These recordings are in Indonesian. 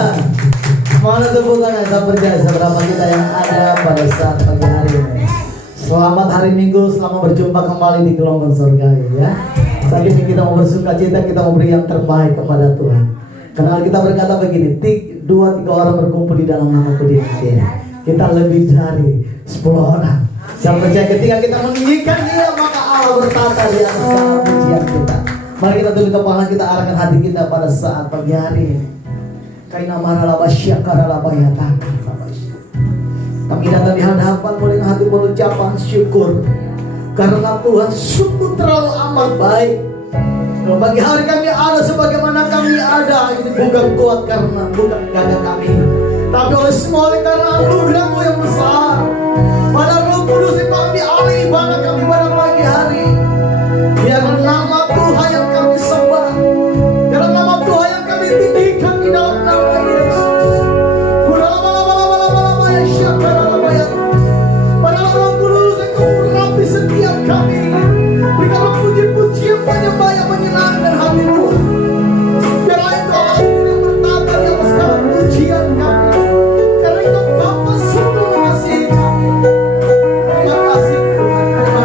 Mana tepuk tangan, saya percaya seberapa kita yang ada pada saat pagi hari ini. Selamat hari Minggu, selamat berjumpa kembali di gelombang surga ya. Saat ini kita mau bersuka cita, kita mau beri yang terbaik kepada Tuhan. Karena kita berkata begini, 2-3 orang berkumpul di dalam namaku dia. Kita lebih dari 10 orang. Saya percaya ketika kita meninggikan dia, maka Allah bertata di atas segala pujian kita. Mari kita tutup kepala kita, arahkan hati kita pada saat pagi hari ini. Kaina maralaba syakaralaba yata. Kami datang di hadapan dengan hati berucapan syukur karena Tuhan sungguh terlalu amat baik. Kalau bagi hari kami ada sebagaimana kami ada, ini bukan kuat karena bukan gagah kami, tapi oleh semua karena anugerah-Mu yang besar. Pada Roh Kudus yang kami alih ibadah kami pada pagi hari. Biar nama Tuhan yang kami sembah, biar nama Tuhan yang kami tinggikan di dalam nama Yesus. Pada Roh Kudus yang kau urapi setiap kami. Berikanlah puji-pujian penyembah yang menyenangkan hati-Mu. Biarlah itu Allah yang bertata di atas segala pujian kami. Karena itu Bapa sungguh mengasihi kami. Terima kasih Tuhan, terima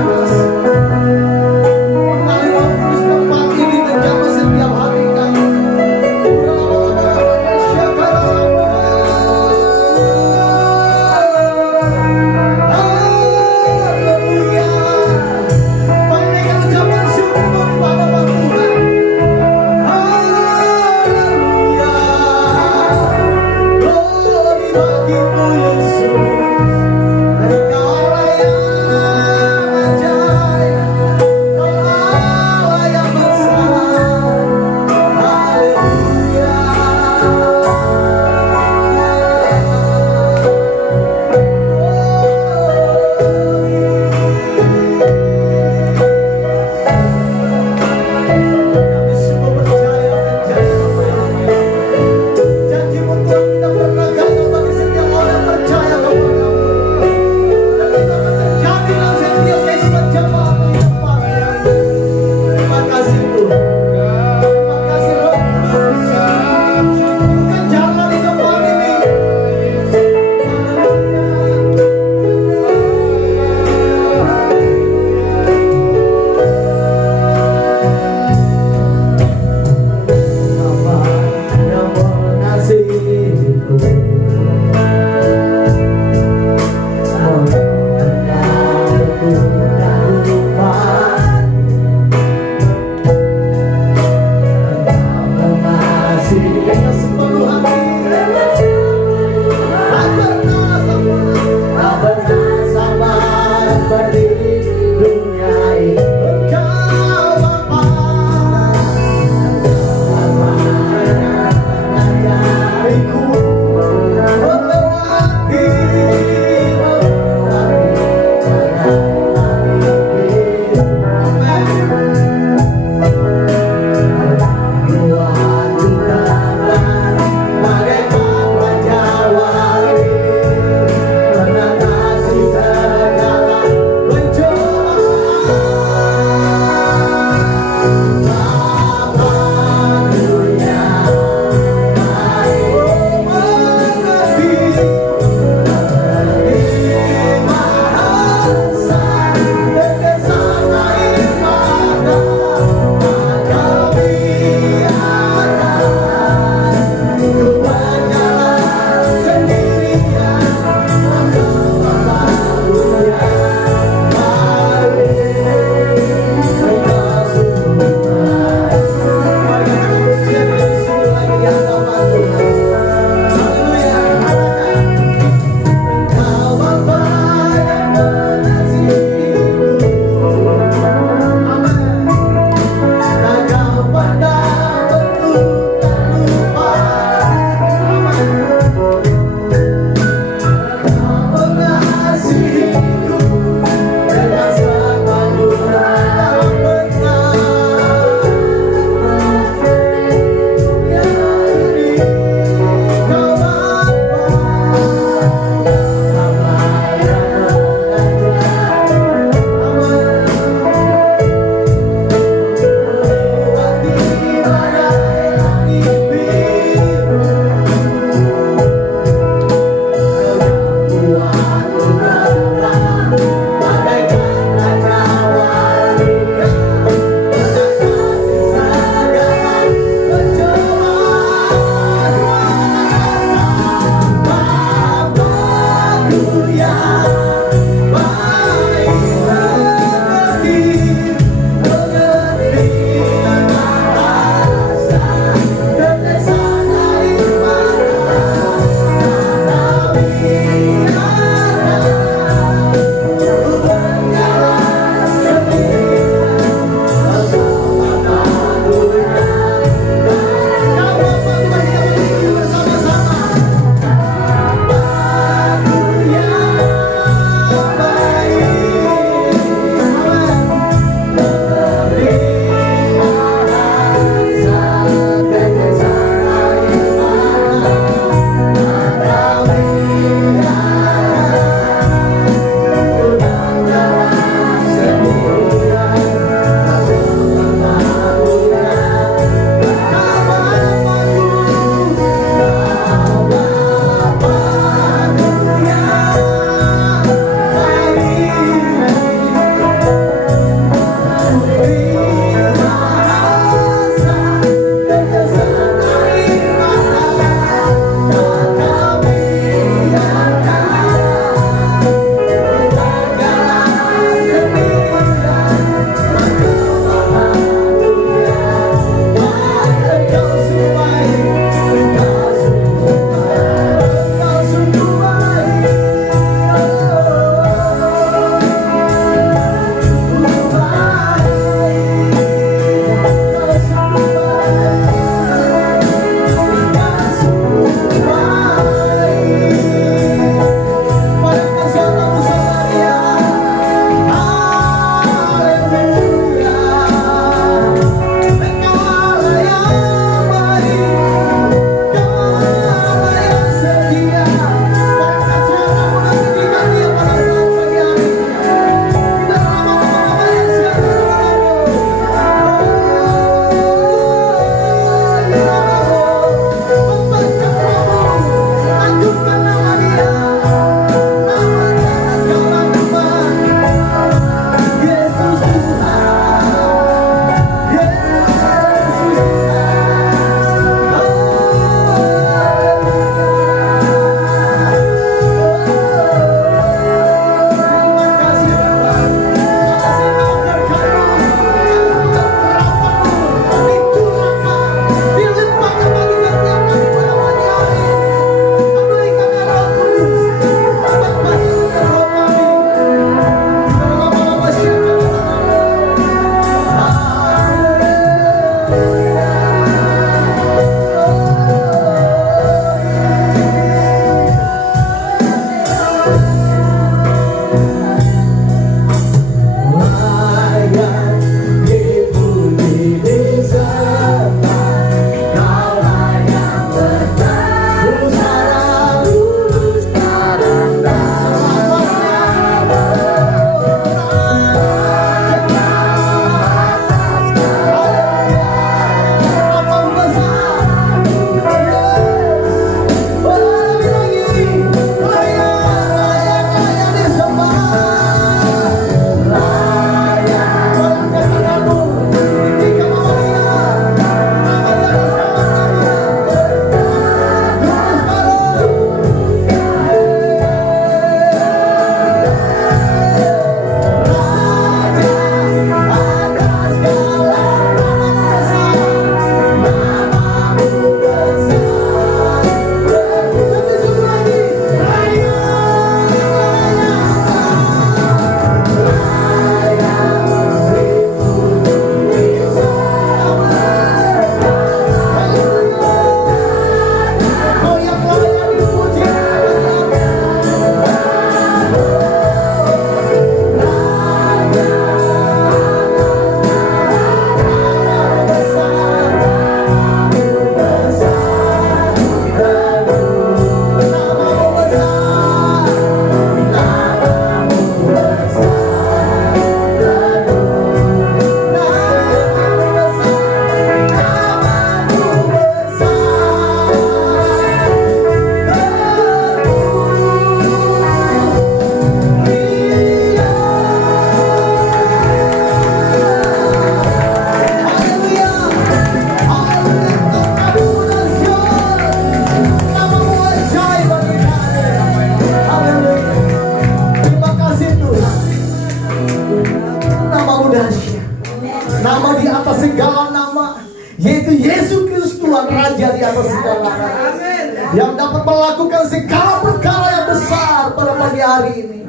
yang dapat melakukan segala perkara yang besar pada pagi hari ini.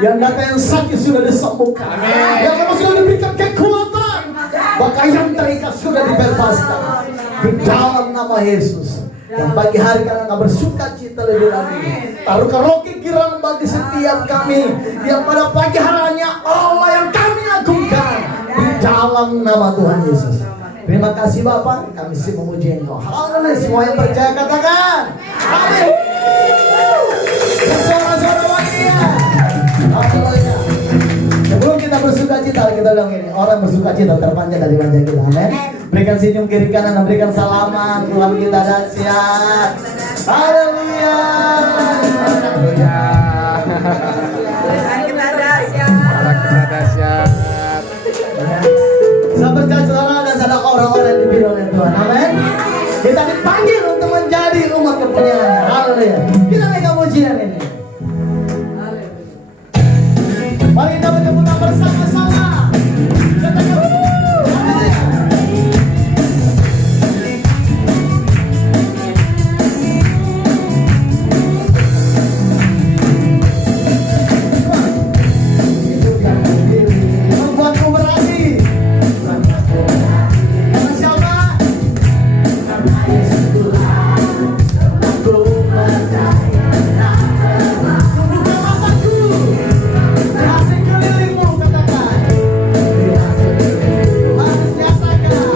Yang datang yang sakit sudah disembuhkan, yang lemah sudah diberikan kekuatan, bahkan yang terikat sudah dibebaskan di dalam nama Yesus. Dan pagi hari kami akan bersuka cita lebih lagi. Taruhkan roki kirang bagi setiap kami yang pada pagi harinya Allah yang kami agungkan di dalam nama Tuhan Yesus. Terima kasih Bapak, kami sih memuji Engkau. Haleluya, semua yang percaya katakan amin. Suara-suara wanita. Haleluya. Sebelum kita bersuka cita, kita bilang ini, orang bersuka cita terpanjang dari wajah kita. Amin. Berikan senyum kiri kanan dan berikan salaman. Tuhan kita dahsyat. Haleluya. Haleluya. Tuhan kita dahsyat. Tuhan kita dahsyat. Saya percaya saudara dan saudara orang-orang yang dipilih oleh Tuhan. Amin. Kita dipanggil untuk menjadi umat kepunyaannya. Haleluya. Kita naikkan pujian ini. Mari kita berkepungan bersama-sama. Katakan haleluya. Membuatku berani. Karena siapa? Karena Yesus Tuhan. Aku percaya. Buka mataku. Lihat sekelilingmu, katakan. Lihat sekelilingmu, harus nyatakan.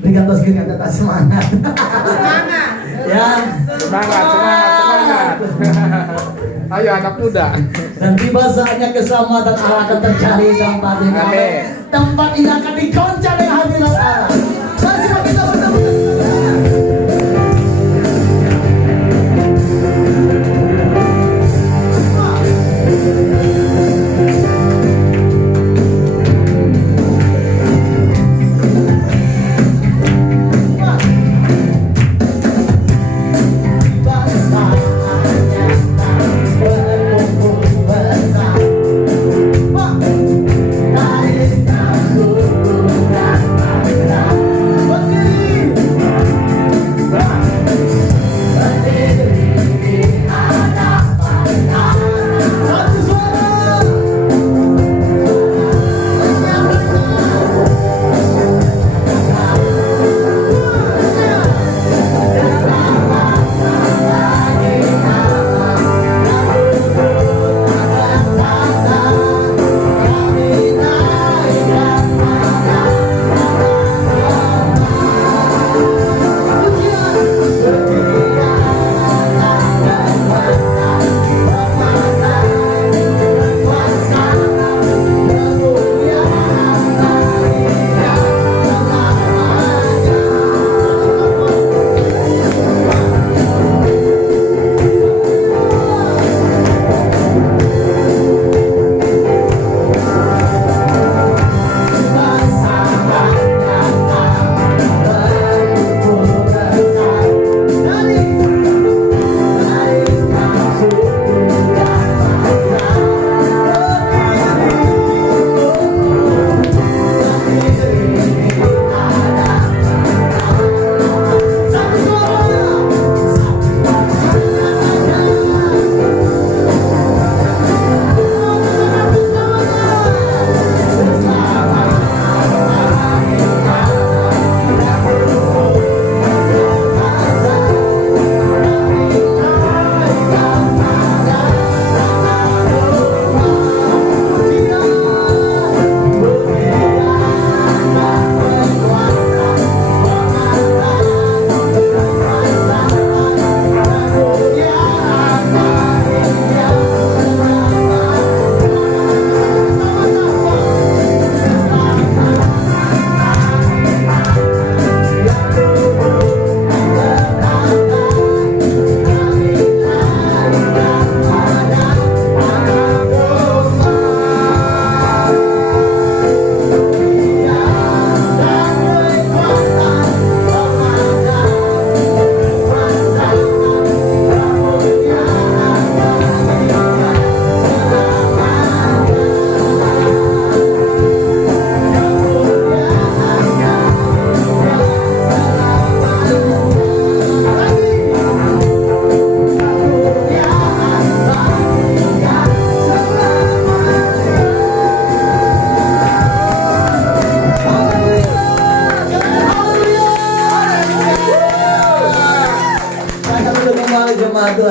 Berikan tos kiri kata semangat. Semangat. Ya. Semangat. Ayo anak muda. Dan tiba saatnya keselamatan Allah akan tercari tempat ini. Amin. Tempat ini akan digoncang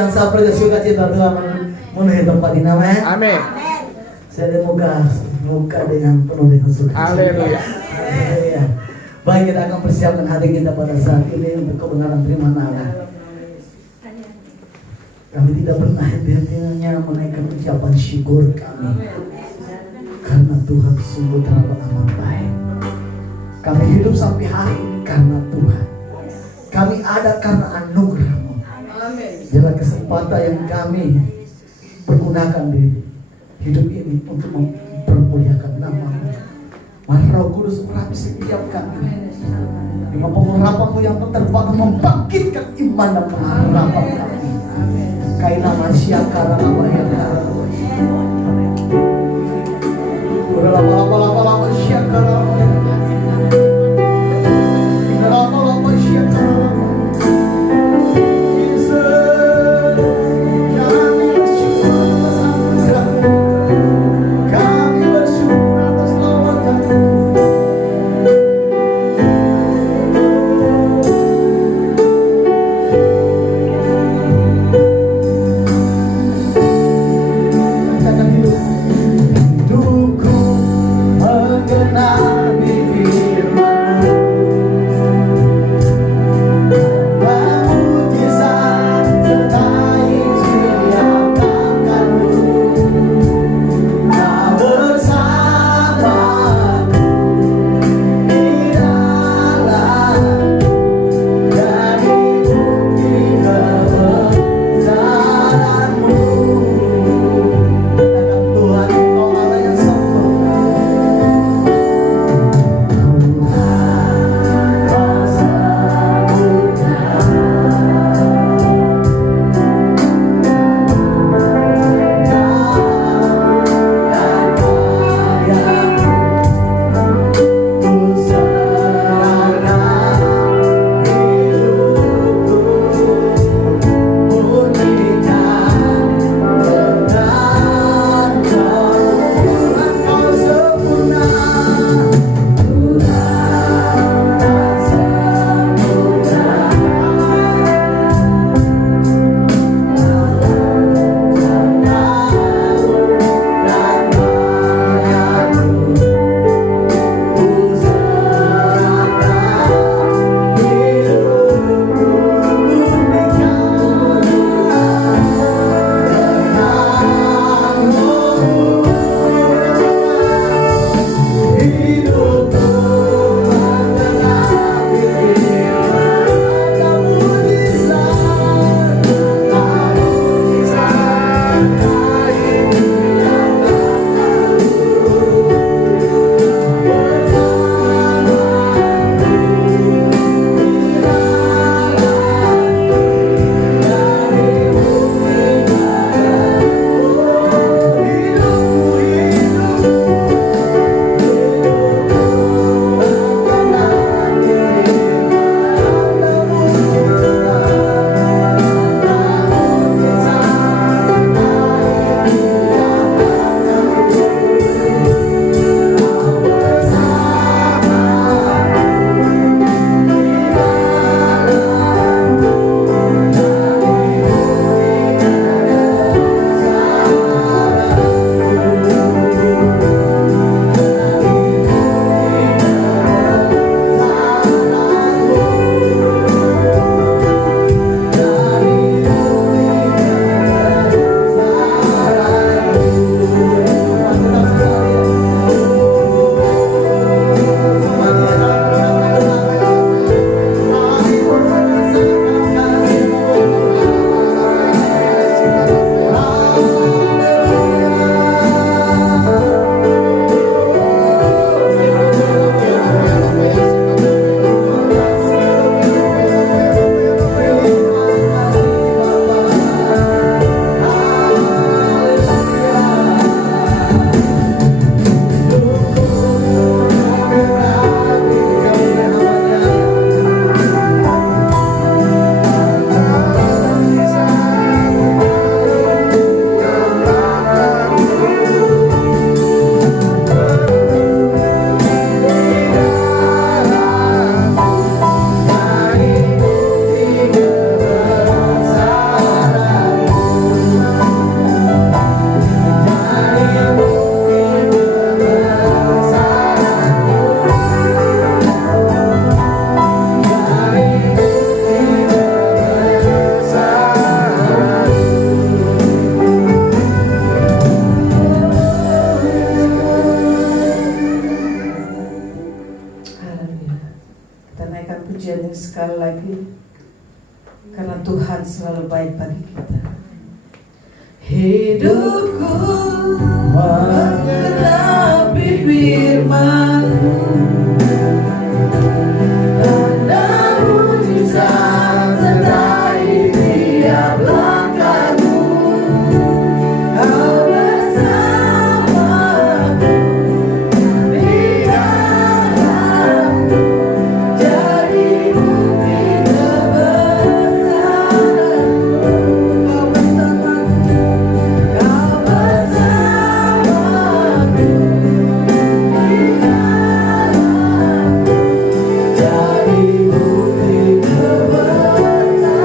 bangsa pergi sukacita Tuhan memenuhi tempat ini namanya. Amin. Saya moga dengan penuh dengan sukacita. Haleluya. Haleluya. Baik, kita akan persiapkan hati kita pada saat ini untuk kebenaran firman Allah. Kami tidak pernah henti-hentinya menaikkan ucapan syukur kami, karena Tuhan sungguh terlalu amat baik. Kami hidup sampai hari ini karena Tuhan. Kami ada karena anugerah-Mu. Biarlah kesempatan yang kami pergunakan di hidup ini untuk mempermuliakan nama-Mu. Mari Roh Kudus urapi setiap kami. Dengan pengurapan-Mu yang terbaik membangkitkan iman dan pengharapan kami. Kaina masyakara nama yang udah lama syakara. Lama syakara. Kami bersyukur atas lawatan. Hidupku menggenapi menaikkan pujian ini sekali lagi, karena Tuhan selalu baik bagi kita. Hidupku menggenapi firman-Mu, tanda mujizat sertai tiap langkah-Mu. Kau bersamaku di dalamku, jadi bukti kebesaran-Mu. Kau bersamaku, Kau bersamaku di dalamku, jadi bukti kebesaran-Mu.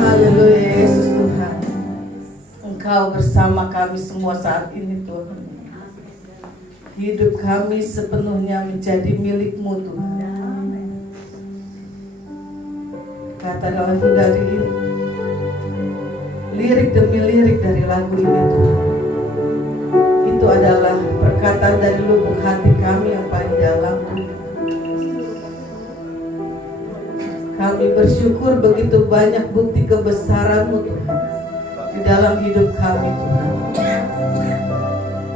Haleluya, Yesus Tuhan. Engkau bersama kami semua saat ini Tuhan. Hidup kami sepenuhnya menjadi milik-Mu Tuhan. Kata dalam dari lirik demi lirik dari lagu ini Tuhan, itu adalah perkataan dari lubuk hati kami yang paling dalam Tuhan. Kami bersyukur begitu banyak bukti kebesaran-Mu Tuhan di dalam hidup kami Tuhan.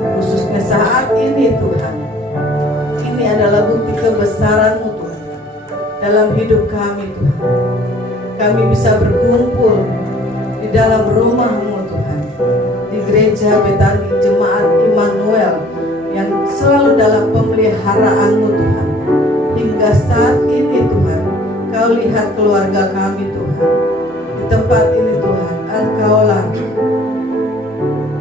Khususnya saat ini Tuhan, ini adalah bukti kebesaran-Mu Tuhan dalam hidup kami Tuhan. Kami bisa berkumpul di dalam rumah-Mu Tuhan, di gereja Betani Jemaat Immanuel yang selalu dalam pemeliharaan-Mu Tuhan. Hingga saat ini Tuhan, Kau lihat keluarga kami Tuhan. Di tempat ini Tuhan, Engkaulah,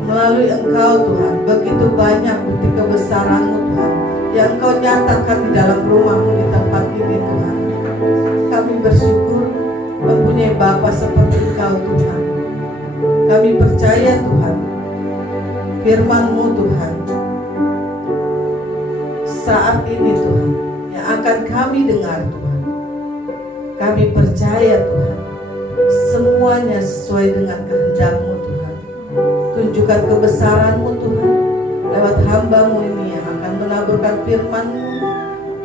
melalui Engkau Tuhan, begitu banyak bukti kebesaran-Mu Tuhan yang Engkau nyatakan di dalam rumah-Mu di tempat ini Tuhan. Kami bersyukur mempunyai Bapa seperti Engkau Tuhan. Kami percaya Tuhan, firman-Mu Tuhan saat ini Tuhan yang akan kami dengar Tuhan. Kami percaya Tuhan, semuanya sesuai dengan kehendak-Mu Tuhan. Tunjukkan kebesaran-Mu Tuhan lewat hamba-Mu ini yang akan menaburkan firman-Mu.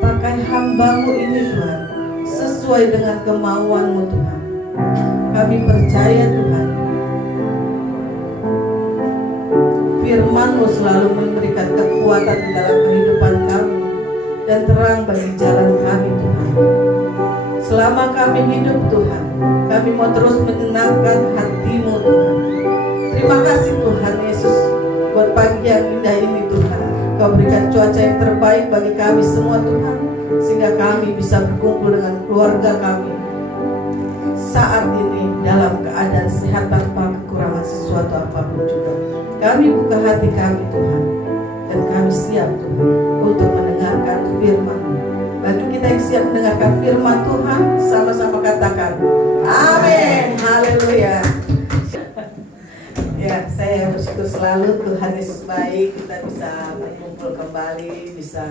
Pakai hamba-Mu ini Tuhan sesuai dengan kemauan-Mu Tuhan. Kami percaya Tuhan, firman-Mu selalu memberikan kekuatan di dalam kehidupan kami dan terang bagi jalan kami Tuhan. Selama kami hidup Tuhan, kami mau terus menyenangkan hati-Mu Tuhan. Terima kasih Tuhan Yesus buat pagi yang indah ini Tuhan. Kau berikan cuaca yang terbaik bagi kami semua Tuhan, sehingga kami bisa berkumpul dengan keluarga kami saat ini dalam keadaan sehat tanpa kekurangan sesuatu apapun juga. Kami buka hati kami Tuhan, dan kami siap Tuhan untuk mendengarkan firman-Mu. Bagi kita yang siap mendengarkan firman Tuhan, sama-sama katakan amin. Haleluya. Ya, saya bersyukur selalu Tuhan Yesus baik. Kita bisa berkumpul kembali, bisa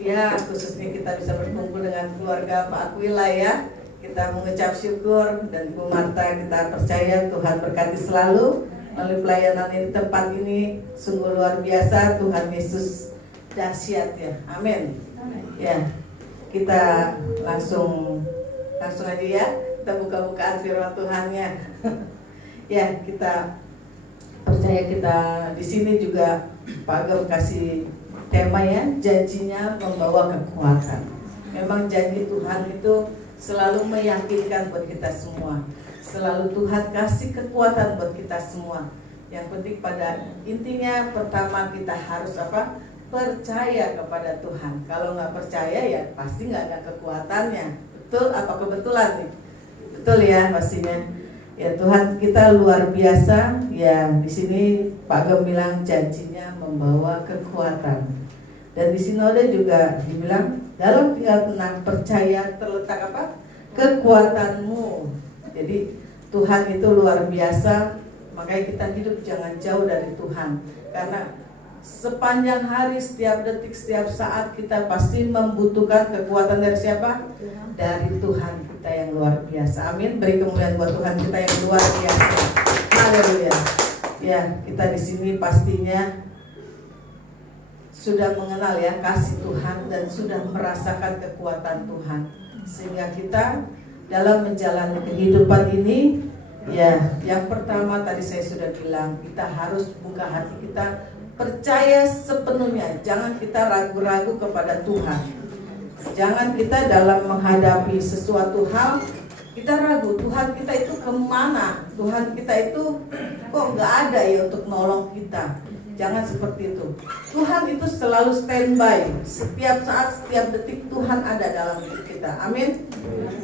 ya khususnya kita bisa berkumpul dengan keluarga Pak Aquila ya. Kita mengucap syukur, dan Bu Marta kita percaya Tuhan berkati selalu melalui pelayanan ini, tempat ini sungguh luar biasa. Tuhan Yesus dahsyat ya. Amin. Ya, kita langsung aja ya. Kita buka-bukaan firman Tuhannya. Ya, kita percaya kita di sini juga Pak Agam kasih tema ya, janjinya membawa kekuatan. Memang janji Tuhan itu selalu meyakinkan buat kita semua. Selalu Tuhan kasih kekuatan buat kita semua. Yang penting pada intinya pertama kita harus apa? Percaya kepada Tuhan. Kalau nggak percaya ya pasti nggak ada kekuatannya. Betul apa kebetulan nih? Betul ya pastinya. Ya Tuhan kita luar biasa. Ya di sini Pak Gem bilang janjinya membawa kekuatan. Dan di sinode juga dibilang dalam tinggal tenang percaya terletak apa? Kekuatanmu. Jadi Tuhan itu luar biasa. Makanya kita hidup jangan jauh dari Tuhan. Karena sepanjang hari, setiap detik, setiap saat kita pasti membutuhkan kekuatan dari siapa? Dari Tuhan kita yang luar biasa. Amin. Beri kemuliaan buat Tuhan kita yang luar biasa. Haleluya. Ya, kita di sini pastinya sudah mengenal ya kasih Tuhan dan sudah merasakan kekuatan Tuhan, sehingga kita dalam menjalani kehidupan ini, ya, yang pertama tadi saya sudah bilang, kita harus buka hati kita, percaya sepenuhnya. Jangan kita ragu-ragu kepada Tuhan. Jangan kita dalam menghadapi sesuatu hal kita ragu, Tuhan kita itu kemana? Tuhan kita itu kok nggak ada ya untuk nolong kita. Jangan seperti itu. Tuhan itu selalu standby. Setiap saat, setiap detik Tuhan ada dalam hidup kita. Amin.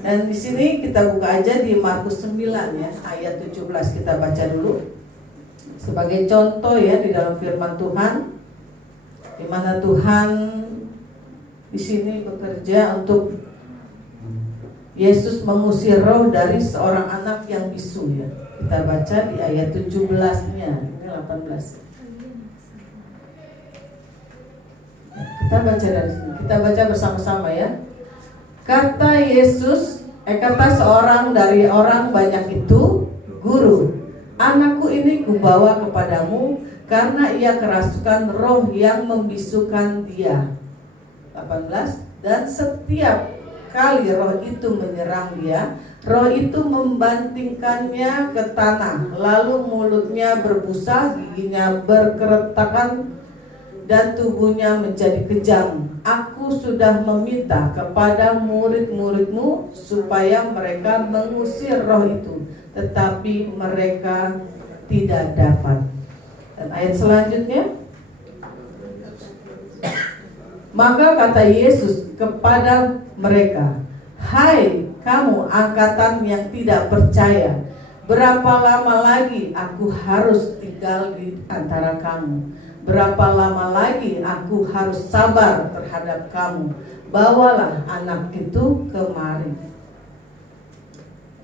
Dan di sini kita buka aja di Markus 9 ya, ayat 17 kita baca dulu. Sebagai contoh ya di dalam firman Tuhan, di mana Tuhan di sini bekerja untuk Yesus mengusir roh dari seorang anak yang bisu ya. Kita baca di ayat 17-nya, ini 18. Kita baca dari sini. Kita baca bersama-sama ya. Kata seorang dari orang banyak itu, "Guru, anakku ini kubawa kepadamu karena ia kerasukan roh yang membisukan dia." 18. Dan setiap kali roh itu menyerang dia, roh itu membantingkannya ke tanah, lalu mulutnya berbusa, giginya berkeretakan, dan tubuhnya menjadi kejam. Aku sudah meminta kepada murid-muridmu supaya mereka mengusir roh itu, tetapi mereka tidak dapat. Dan ayat selanjutnya, maka kata Yesus kepada mereka, "Hai kamu angkatan yang tidak percaya, berapa lama lagi aku harus tinggal di antara kamu? Berapa lama lagi aku harus sabar terhadap kamu? Bawalah anak itu kemari."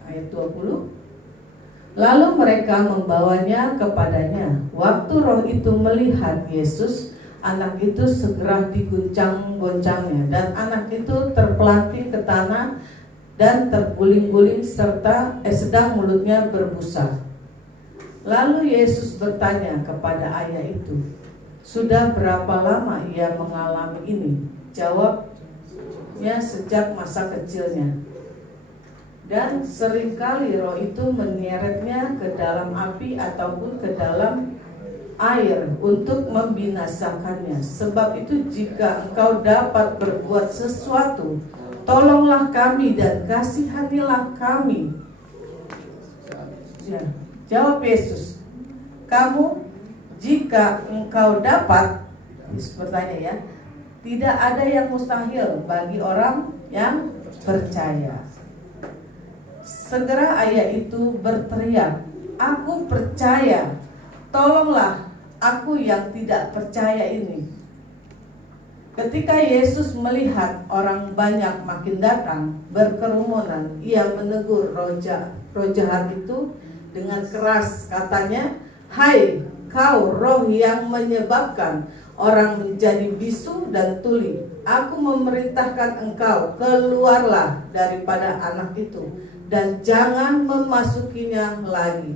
Ayat 20. Lalu mereka membawanya kepadanya. Waktu roh itu melihat Yesus, anak itu segera diguncang-goncangnya, dan anak itu terpelanting ke tanah dan terguling-guling sedang mulutnya berbusa. Lalu Yesus bertanya kepada ayah itu, "Sudah berapa lama ia mengalami ini?" Jawabnya, "Sejak masa kecilnya. Dan seringkali roh itu menyeretnya ke dalam api ataupun ke dalam air untuk membinasakannya. Sebab itu jika engkau dapat berbuat sesuatu, tolonglah kami dan kasihanilah kami." Ya, jawab Yesus, "Kamu, jika engkau dapat," Yesus bertanya ya, "tidak ada yang mustahil bagi orang yang percaya." Segera ayah itu berteriak, "Aku percaya, tolonglah aku yang tidak percaya ini." Ketika Yesus melihat orang banyak makin datang berkerumunan, ia menegur roh jahat itu dengan keras, katanya, "Hai kau roh yang menyebabkan orang menjadi bisu dan tuli, aku memerintahkan engkau, keluarlah daripada anak itu dan jangan memasukinya lagi."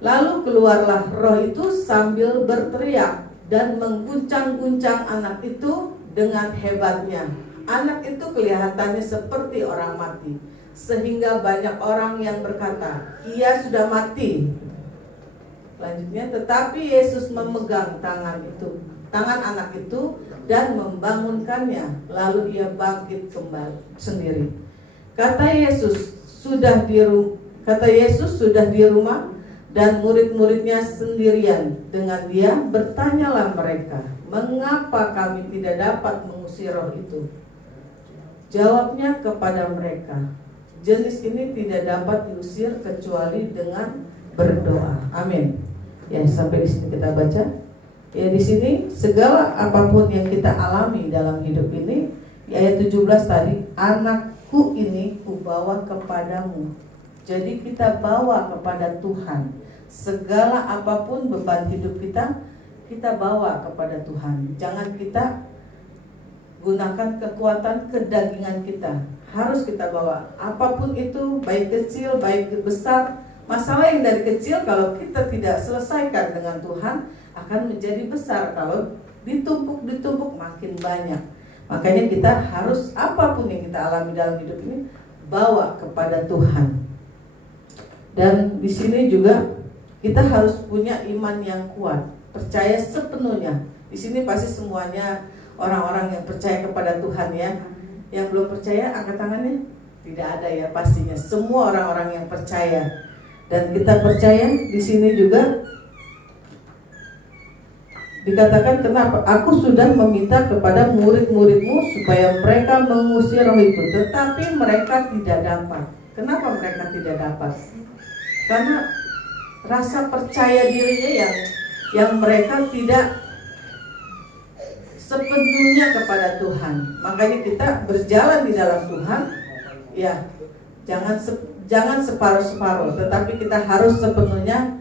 Lalu keluarlah roh itu sambil berteriak dan mengguncang-guncang anak itu dengan hebatnya. Anak itu kelihatannya seperti orang mati, sehingga banyak orang yang berkata, "Ia sudah mati." Lanjutnya, tetapi Yesus memegang tangan anak itu dan membangunkannya, lalu ia bangkit kembali sendiri. Kata Yesus sudah di rumah dan murid-muridnya sendirian dengan dia. Bertanyalah mereka, "Mengapa kami tidak dapat mengusir roh itu?" Jawabnya kepada mereka, "Jenis ini tidak dapat diusir kecuali dengan berdoa." Amin. Ya, sampai di sini kita baca. Ya, di sini segala apapun yang kita alami dalam hidup ini, di ayat 17 tadi, "Anakku ini kubawa kepadamu." Jadi kita bawa kepada Tuhan. Segala apapun beban hidup kita bawa kepada Tuhan. Jangan kita gunakan kekuatan kedagingan kita. Harus kita bawa. Apapun itu, baik kecil, baik besar. Masalah yang dari kecil kalau kita tidak selesaikan dengan Tuhan akan menjadi besar kalau ditumpuk makin banyak. Makanya kita harus apapun yang kita alami dalam hidup ini bawa kepada Tuhan. Dan di sini juga kita harus punya iman yang kuat, percaya sepenuhnya. Di sini pasti semuanya orang-orang yang percaya kepada Tuhan ya. Yang belum percaya angkat tangannya. Tidak ada ya pastinya. Semua orang-orang yang percaya. Dan kita percaya di sini juga dikatakan, kenapa? Aku sudah meminta kepada murid-muridmu supaya mereka mengusir roh itu, tetapi mereka tidak dapat. Kenapa mereka tidak dapat? Karena rasa percaya dirinya yang mereka tidak sepenuhnya kepada Tuhan. Makanya kita berjalan di dalam Tuhan, ya jangan separuh-separuh, tetapi kita harus sepenuhnya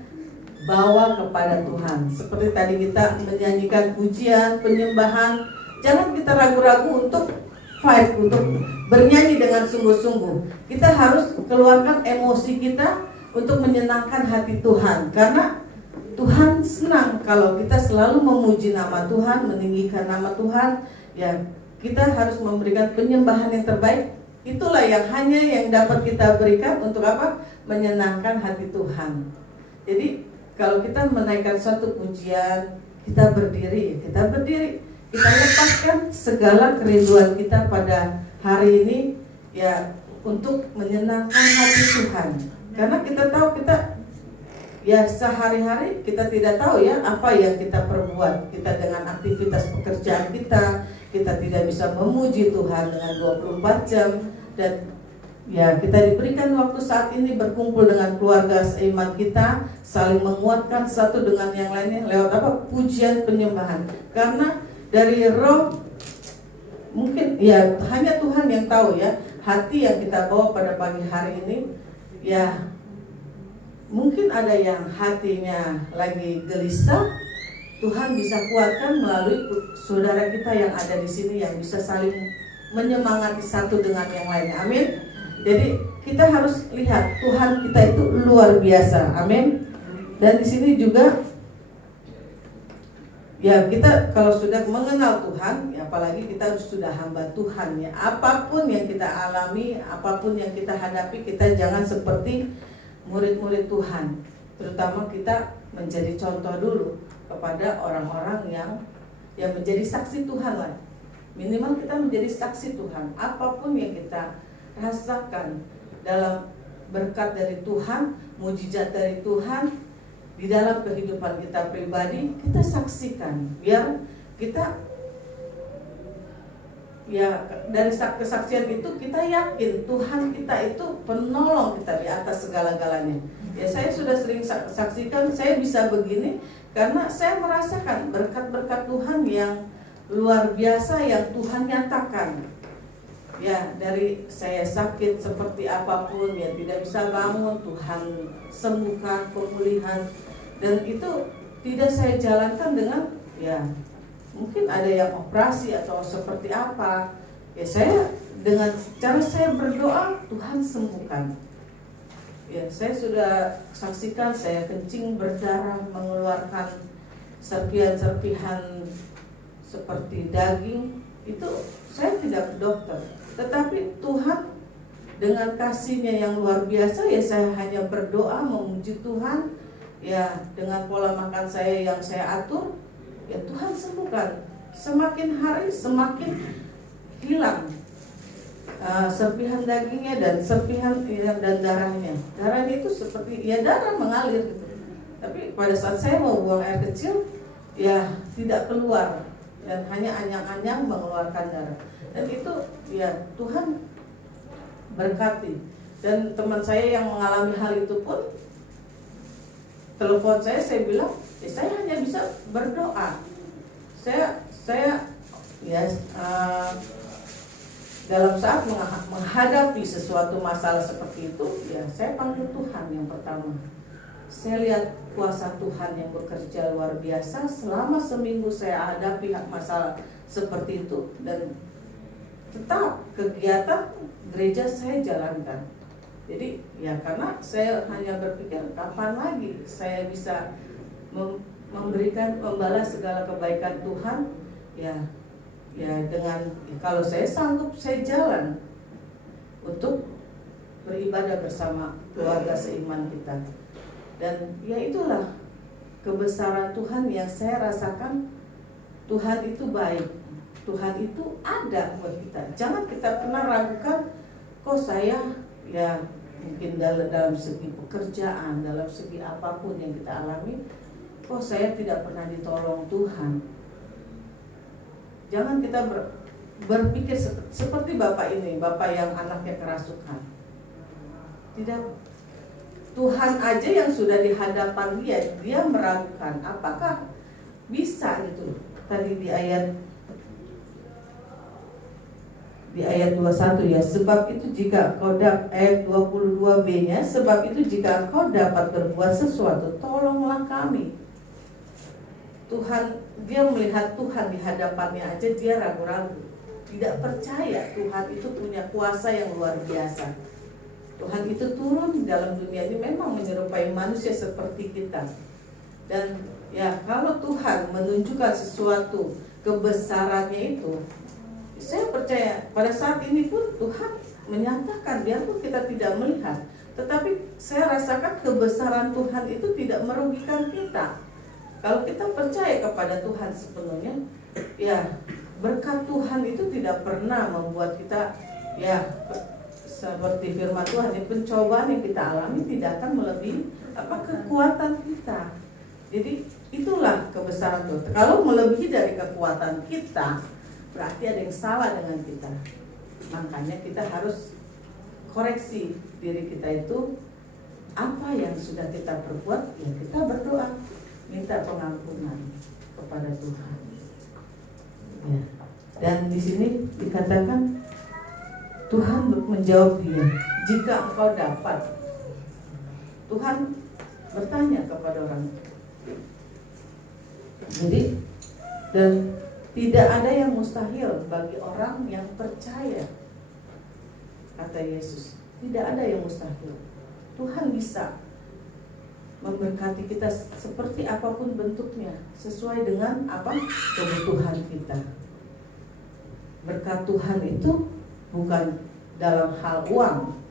bawa kepada Tuhan. Seperti tadi kita menyanyikan pujian, penyembahan, jangan kita ragu-ragu untuk fight, untuk bernyanyi dengan sungguh-sungguh. Kita harus keluarkan emosi kita untuk menyenangkan hati Tuhan, karena Tuhan senang kalau kita selalu memuji nama Tuhan, meninggikan nama Tuhan. Ya, kita harus memberikan penyembahan yang terbaik. Itulah yang hanya yang dapat kita berikan untuk apa? Menyenangkan hati Tuhan. Jadi kalau kita menaikkan suatu pujian, kita berdiri, kita lepaskan segala kerinduan kita pada hari ini ya untuk menyenangkan hati Tuhan. Karena kita tahu kita ya sehari-hari kita tidak tahu ya apa yang kita perbuat. Kita dengan aktivitas pekerjaan kita tidak bisa memuji Tuhan dengan 24 jam. Dan ya kita diberikan waktu saat ini berkumpul dengan keluarga seiman kita, saling menguatkan satu dengan yang lainnya lewat apa? Pujian, penyembahan. Karena dari roh mungkin ya hanya Tuhan yang tahu ya hati yang kita bawa pada pagi hari ini. Ya mungkin ada yang hatinya lagi gelisah, Tuhan bisa kuatkan melalui saudara kita yang ada di sini yang bisa saling menyemangati satu dengan yang lain. Amin. Jadi kita harus lihat Tuhan kita itu luar biasa. Amin. Dan di sini juga ya kita kalau sudah mengenal Tuhan, ya apalagi kita sudah hamba Tuhan ya. Apapun yang kita alami, apapun yang kita hadapi, kita jangan seperti murid-murid Tuhan. Terutama kita menjadi contoh dulu kepada orang-orang yang menjadi saksi Tuhan lah. Minimal kita menjadi saksi Tuhan. Apapun yang kita rasakan dalam berkat dari Tuhan, mujizat dari Tuhan di dalam kehidupan kita pribadi, kita saksikan. Biar kita ya dari kesaksian itu kita yakin Tuhan kita itu penolong kita di atas segala-galanya. Ya saya sudah sering saksikan saya bisa begini karena saya merasakan berkat-berkat Tuhan yang luar biasa yang Tuhan nyatakan. Ya dari saya sakit seperti apapun ya tidak bisa bangun, Tuhan sembuhkan, pemulihan. Dan itu tidak saya jalankan dengan ya mungkin ada yang operasi atau seperti apa. Ya saya dengan cara saya berdoa Tuhan sembuhkan. Ya saya sudah saksikan saya kencing berdarah mengeluarkan serpihan-serpihan seperti daging, itu saya tidak ke dokter. Tetapi Tuhan dengan kasih-Nya yang luar biasa ya saya hanya berdoa memuji Tuhan. Ya dengan pola makan saya yang saya atur, ya Tuhan sembuhkan. Semakin hari semakin hilang serpihan dagingnya dan serpihan dan darahnya. Darahnya itu seperti ya darah mengalir gitu. Tapi pada saat saya mau buang air kecil, ya tidak keluar dan hanya anyang-anyang mengeluarkan darah. Dan itu ya Tuhan berkati. Dan teman saya yang mengalami hal itu pun telepon saya bilang, ya saya hanya bisa berdoa. Saya ya dalam saat menghadapi sesuatu masalah seperti itu, ya saya panggil Tuhan yang pertama. Saya lihat kuasa Tuhan yang bekerja luar biasa. Selama seminggu saya hadapi masalah seperti itu dan tetap kegiatan gereja saya jalankan. Jadi ya karena saya hanya berpikir kapan lagi saya bisa membalas segala kebaikan Tuhan, ya dengan kalau saya sanggup saya jalan untuk beribadah bersama keluarga seiman kita. Dan ya itulah kebesaran Tuhan yang saya rasakan. Tuhan itu baik, Tuhan itu ada buat kita. Jangan kita pernah ragukan, kok saya ya mungkin dalam segi pekerjaan, dalam segi apapun yang kita alami, kok saya tidak pernah ditolong Tuhan. Jangan kita berpikir seperti bapak ini, bapak yang anaknya kerasukan. Tidak, Tuhan aja yang sudah di hadapan dia meragukan apakah bisa gitu. Tadi di ayat 21 ya, sebab itu jika kau ayat 22b-nya, sebab itu jika kau dapat berbuat sesuatu, tolonglah kami. Tuhan, dia melihat Tuhan di hadapannya aja dia ragu-ragu, tidak percaya Tuhan itu punya kuasa yang luar biasa. Tuhan itu turun di dalam dunia ini memang menyerupai manusia seperti kita. Dan ya kalau Tuhan menunjukkan sesuatu kebesarannya itu, saya percaya pada saat ini pun Tuhan menyatakan, biarpun kita tidak melihat, tetapi saya rasakan kebesaran Tuhan itu tidak merugikan kita. Kalau kita percaya kepada Tuhan sepenuhnya, ya berkat Tuhan itu tidak pernah membuat kita, ya seperti firman Tuhan, pencobaan yang kita alami tidak akan melebihi kekuatan kita. Jadi itulah kebesaran Tuhan. Kalau melebihi dari kekuatan kita, berarti ada yang salah dengan kita. Makanya kita harus koreksi diri kita itu, apa yang sudah kita perbuat, ya kita berdoa, minta pengampunan kepada Tuhan. Ya. Dan di sini dikatakan Tuhan menjawab dia, jika engkau dapat. Tuhan bertanya kepada orang. Jadi dan tidak ada yang mustahil bagi orang yang percaya, kata Yesus. Tidak ada yang mustahil. Tuhan bisa memberkati kita seperti apapun bentuknya, sesuai dengan apa kebutuhan kita. Berkat Tuhan itu bukan dalam hal uang.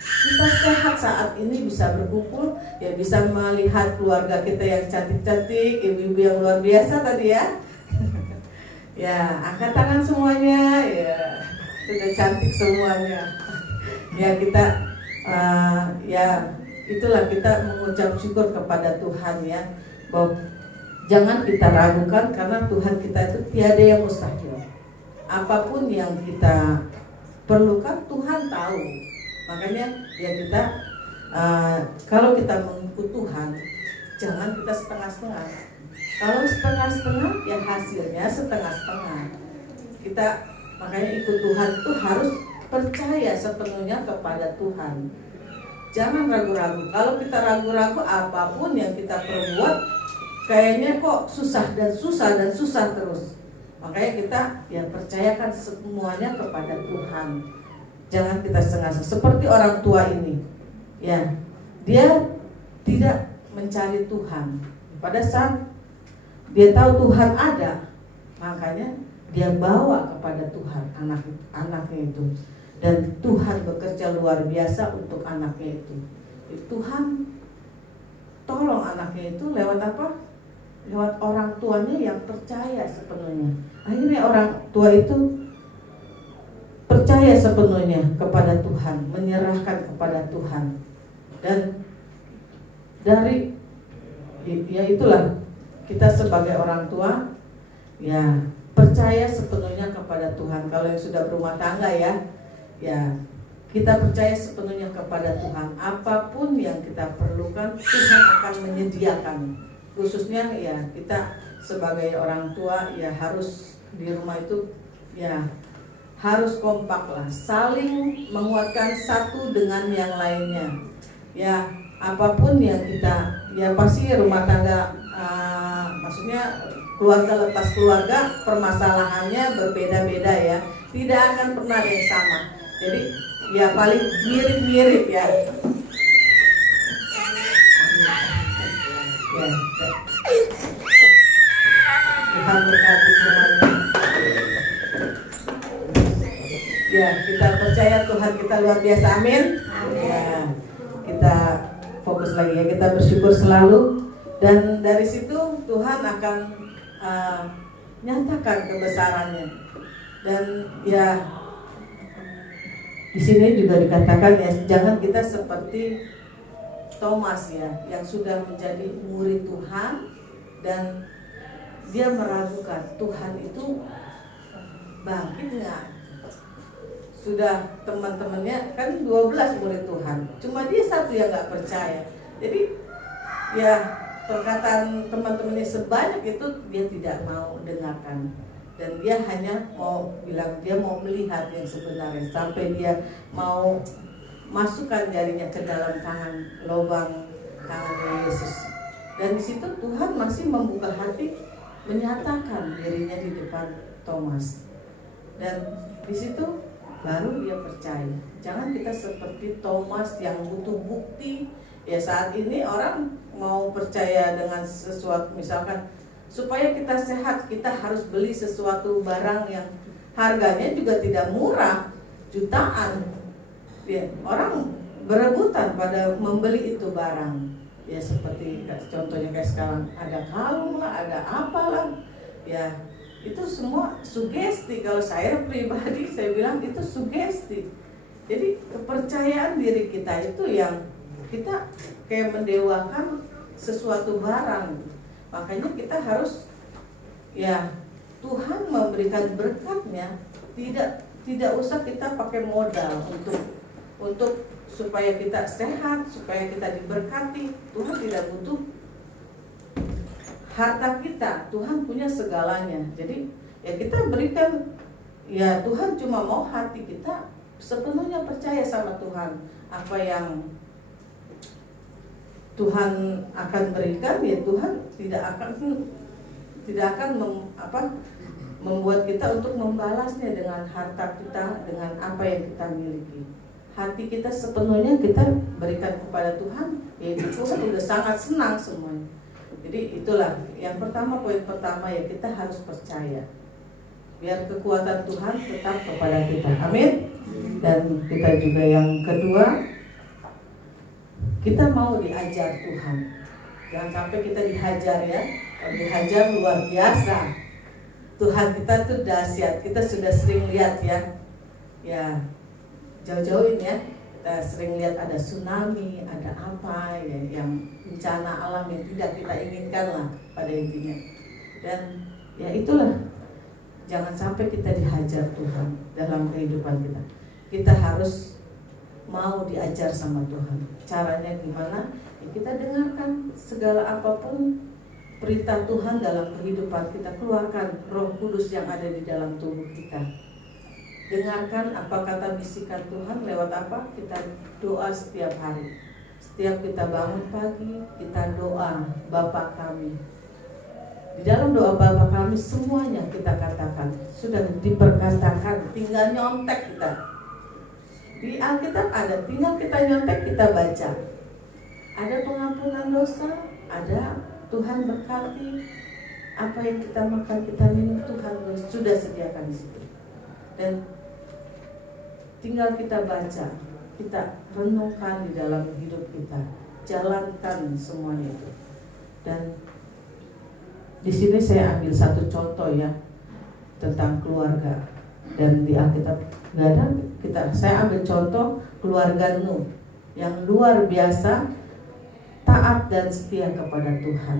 Kita sehat saat ini bisa berkumpul, ya bisa melihat keluarga kita yang cantik-cantik, ibu-ibu yang luar biasa tadi ya. Ya, angkat tangan semuanya, ya sudah cantik semuanya. Ya kita, ya itulah kita mengucap syukur kepada Tuhan ya, bahwa jangan kita ragukan karena Tuhan kita itu tiada yang mustahil. Apapun yang kita perlukan Tuhan tahu. Makanya ya kita kalau kita mengikut Tuhan, jangan kita setengah-setengah. Kalau setengah-setengah ya hasilnya setengah-setengah. Kita makanya ikut Tuhan itu harus percaya sepenuhnya kepada Tuhan. Jangan ragu-ragu. Kalau kita ragu-ragu, apapun yang kita perbuat kayaknya kok susah dan susah dan susah terus. Makanya kita ya percayakan semuanya kepada Tuhan. Jangan kita setengah-setengah. Seperti orang tua ini, ya dia tidak mencari Tuhan. Pada saat dia tahu Tuhan ada, makanya dia bawa kepada Tuhan anaknya itu. Dan Tuhan bekerja luar biasa untuk anaknya itu. Tuhan tolong anaknya itu lewat apa? Lewat orang tuanya yang percaya sepenuhnya. Akhirnya orang tua itu percaya sepenuhnya kepada Tuhan, menyerahkan kepada Tuhan. Dan dari ya itulah kita sebagai orang tua ya percaya sepenuhnya kepada Tuhan. Kalau yang sudah berumah tangga ya kita percaya sepenuhnya kepada Tuhan. Apapun yang kita perlukan Tuhan akan menyediakan. Khususnya ya kita sebagai orang tua ya harus di rumah itu ya harus kompak lah, saling menguatkan satu dengan yang lainnya. Ya apapun yang kita ya pasti rumah tangga maksudnya keluarga lepas keluarga permasalahannya berbeda-beda ya, tidak akan pernah ada yang sama. Jadi ya paling mirip-mirip ya. Ya Tuhan berkati semuanya. Ya, kita percaya Tuhan kita luar biasa, amin. Ya, kita fokus lagi ya, kita bersyukur selalu, dan dari situ Tuhan akan nyatakan kebesarannya. Dan ya, di sini juga dikatakan ya, jangan kita seperti Thomas ya, yang sudah menjadi murid Tuhan dan dia meragukan Tuhan itu bangkit nggak? Sudah teman-temannya kan 12 murid Tuhan, cuma dia satu yang nggak percaya. Jadi ya, perkataan teman-temannya sebanyak itu dia tidak mau dengarkan. Dan dia hanya mau bilang, dia mau melihat yang sebenarnya, sampai dia mau masukkan jarinya ke dalam tangan lubang tangan Yesus. Dan di situ Tuhan masih membuka hati, menyatakan dirinya di depan Thomas. Dan di situ baru dia percaya. Jangan kita seperti Thomas yang butuh bukti. Ya, saat ini orang mau percaya dengan sesuatu, misalkan supaya kita sehat, kita harus beli sesuatu barang yang harganya juga tidak murah, jutaan. Ya, orang berebutan pada membeli itu barang. Ya, seperti contohnya kayak sekarang ada kalung lah, ada apalah. Ya, itu semua sugesti. Kalau saya pribadi, saya bilang itu sugesti. Jadi kepercayaan diri kita itu yang kita kayak mendewakan sesuatu barang. Makanya kita harus, ya, Tuhan memberikan berkatnya, tidak usah kita pakai modal untuk supaya kita sehat, supaya kita diberkati. Tuhan tidak butuh harta kita, Tuhan punya segalanya. Jadi ya kita berikan, ya Tuhan cuma mau hati kita sepenuhnya percaya sama Tuhan. Apa yang Tuhan akan berikan, ya Tuhan tidak akan membuat kita untuk membalasnya dengan harta kita, dengan apa yang kita miliki. Hati kita sepenuhnya kita berikan kepada Tuhan, ya Tuhan sudah sangat senang semuanya. Jadi itulah yang pertama, poin pertama ya, kita harus percaya. Biar kekuatan Tuhan tetap kepada kita. Amin. Dan kita juga yang kedua, kita mau diajar Tuhan. Jangan sampai kita dihajar ya. Kalau dihajar luar biasa. Tuhan kita tuh dahsyat. Kita sudah sering lihat ya. Ya, jauh-jauhin ya. Kita sering lihat ada tsunami, ada apa ya, yang bencana alam yang tidak kita inginkan lah pada intinya. Dan ya itulah, jangan sampai kita dihajar Tuhan dalam kehidupan kita. Kita harus mau diajar sama Tuhan. Caranya gimana? Ya, kita dengarkan segala apapun perintah Tuhan dalam kehidupan kita. Keluarkan Roh Kudus yang ada di dalam tubuh kita. Dengarkan apa kata bisikan Tuhan lewat apa? Kita doa setiap hari. Setiap kita bangun pagi, kita doa Bapa kami. Di dalam doa Bapa kami semuanya kita katakan, sudah diperkatakan, tinggal nyontek kita. Di Alkitab ada, tinggal kita nyontek, kita baca. Ada pengampunan dosa, ada Tuhan berkati, apa yang kita makan, kita minum, Tuhan sudah sediakan di situ. Dan tinggal kita baca, kita renungkan di dalam hidup kita, jalankan semuanya itu. Dan di sini saya ambil satu contoh ya tentang keluarga, dan di Alkitab nggak ada. Saya ambil contoh keluarga Nuh yang luar biasa taat dan setia kepada Tuhan.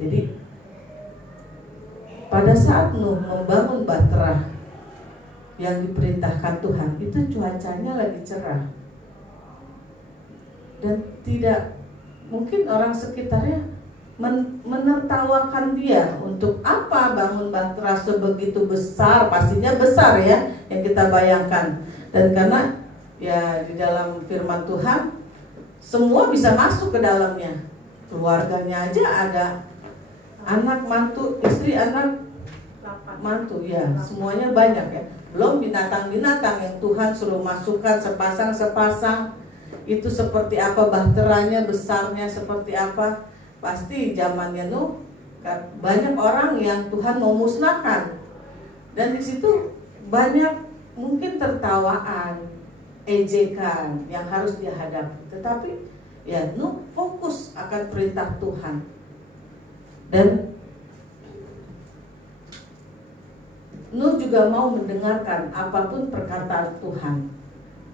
Jadi pada saat Nuh membangun bahtera yang diperintahkan Tuhan, itu cuacanya lagi cerah dan tidak mungkin orang sekitarnya menertawakan dia. Untuk apa bangun bahtera sebegitu besar? Pastinya besar ya, yang kita bayangkan. Dan karena ya di dalam firman Tuhan semua bisa masuk ke dalamnya, keluarganya aja ada, anak, mantu, istri, anak, mantu, ya semuanya banyak ya. Belum binatang-binatang yang Tuhan suruh masukkan sepasang-sepasang. Itu seperti apa bahteranya, besarnya seperti apa. pasti zamannya Nuh banyak orang yang Tuhan mau musnahkan, dan di situ banyak mungkin tertawaan, ejekan yang harus dia hadapi. Tetapi ya Nuh fokus akan perintah Tuhan, dan Nuh juga mau mendengarkan apapun perkataan Tuhan.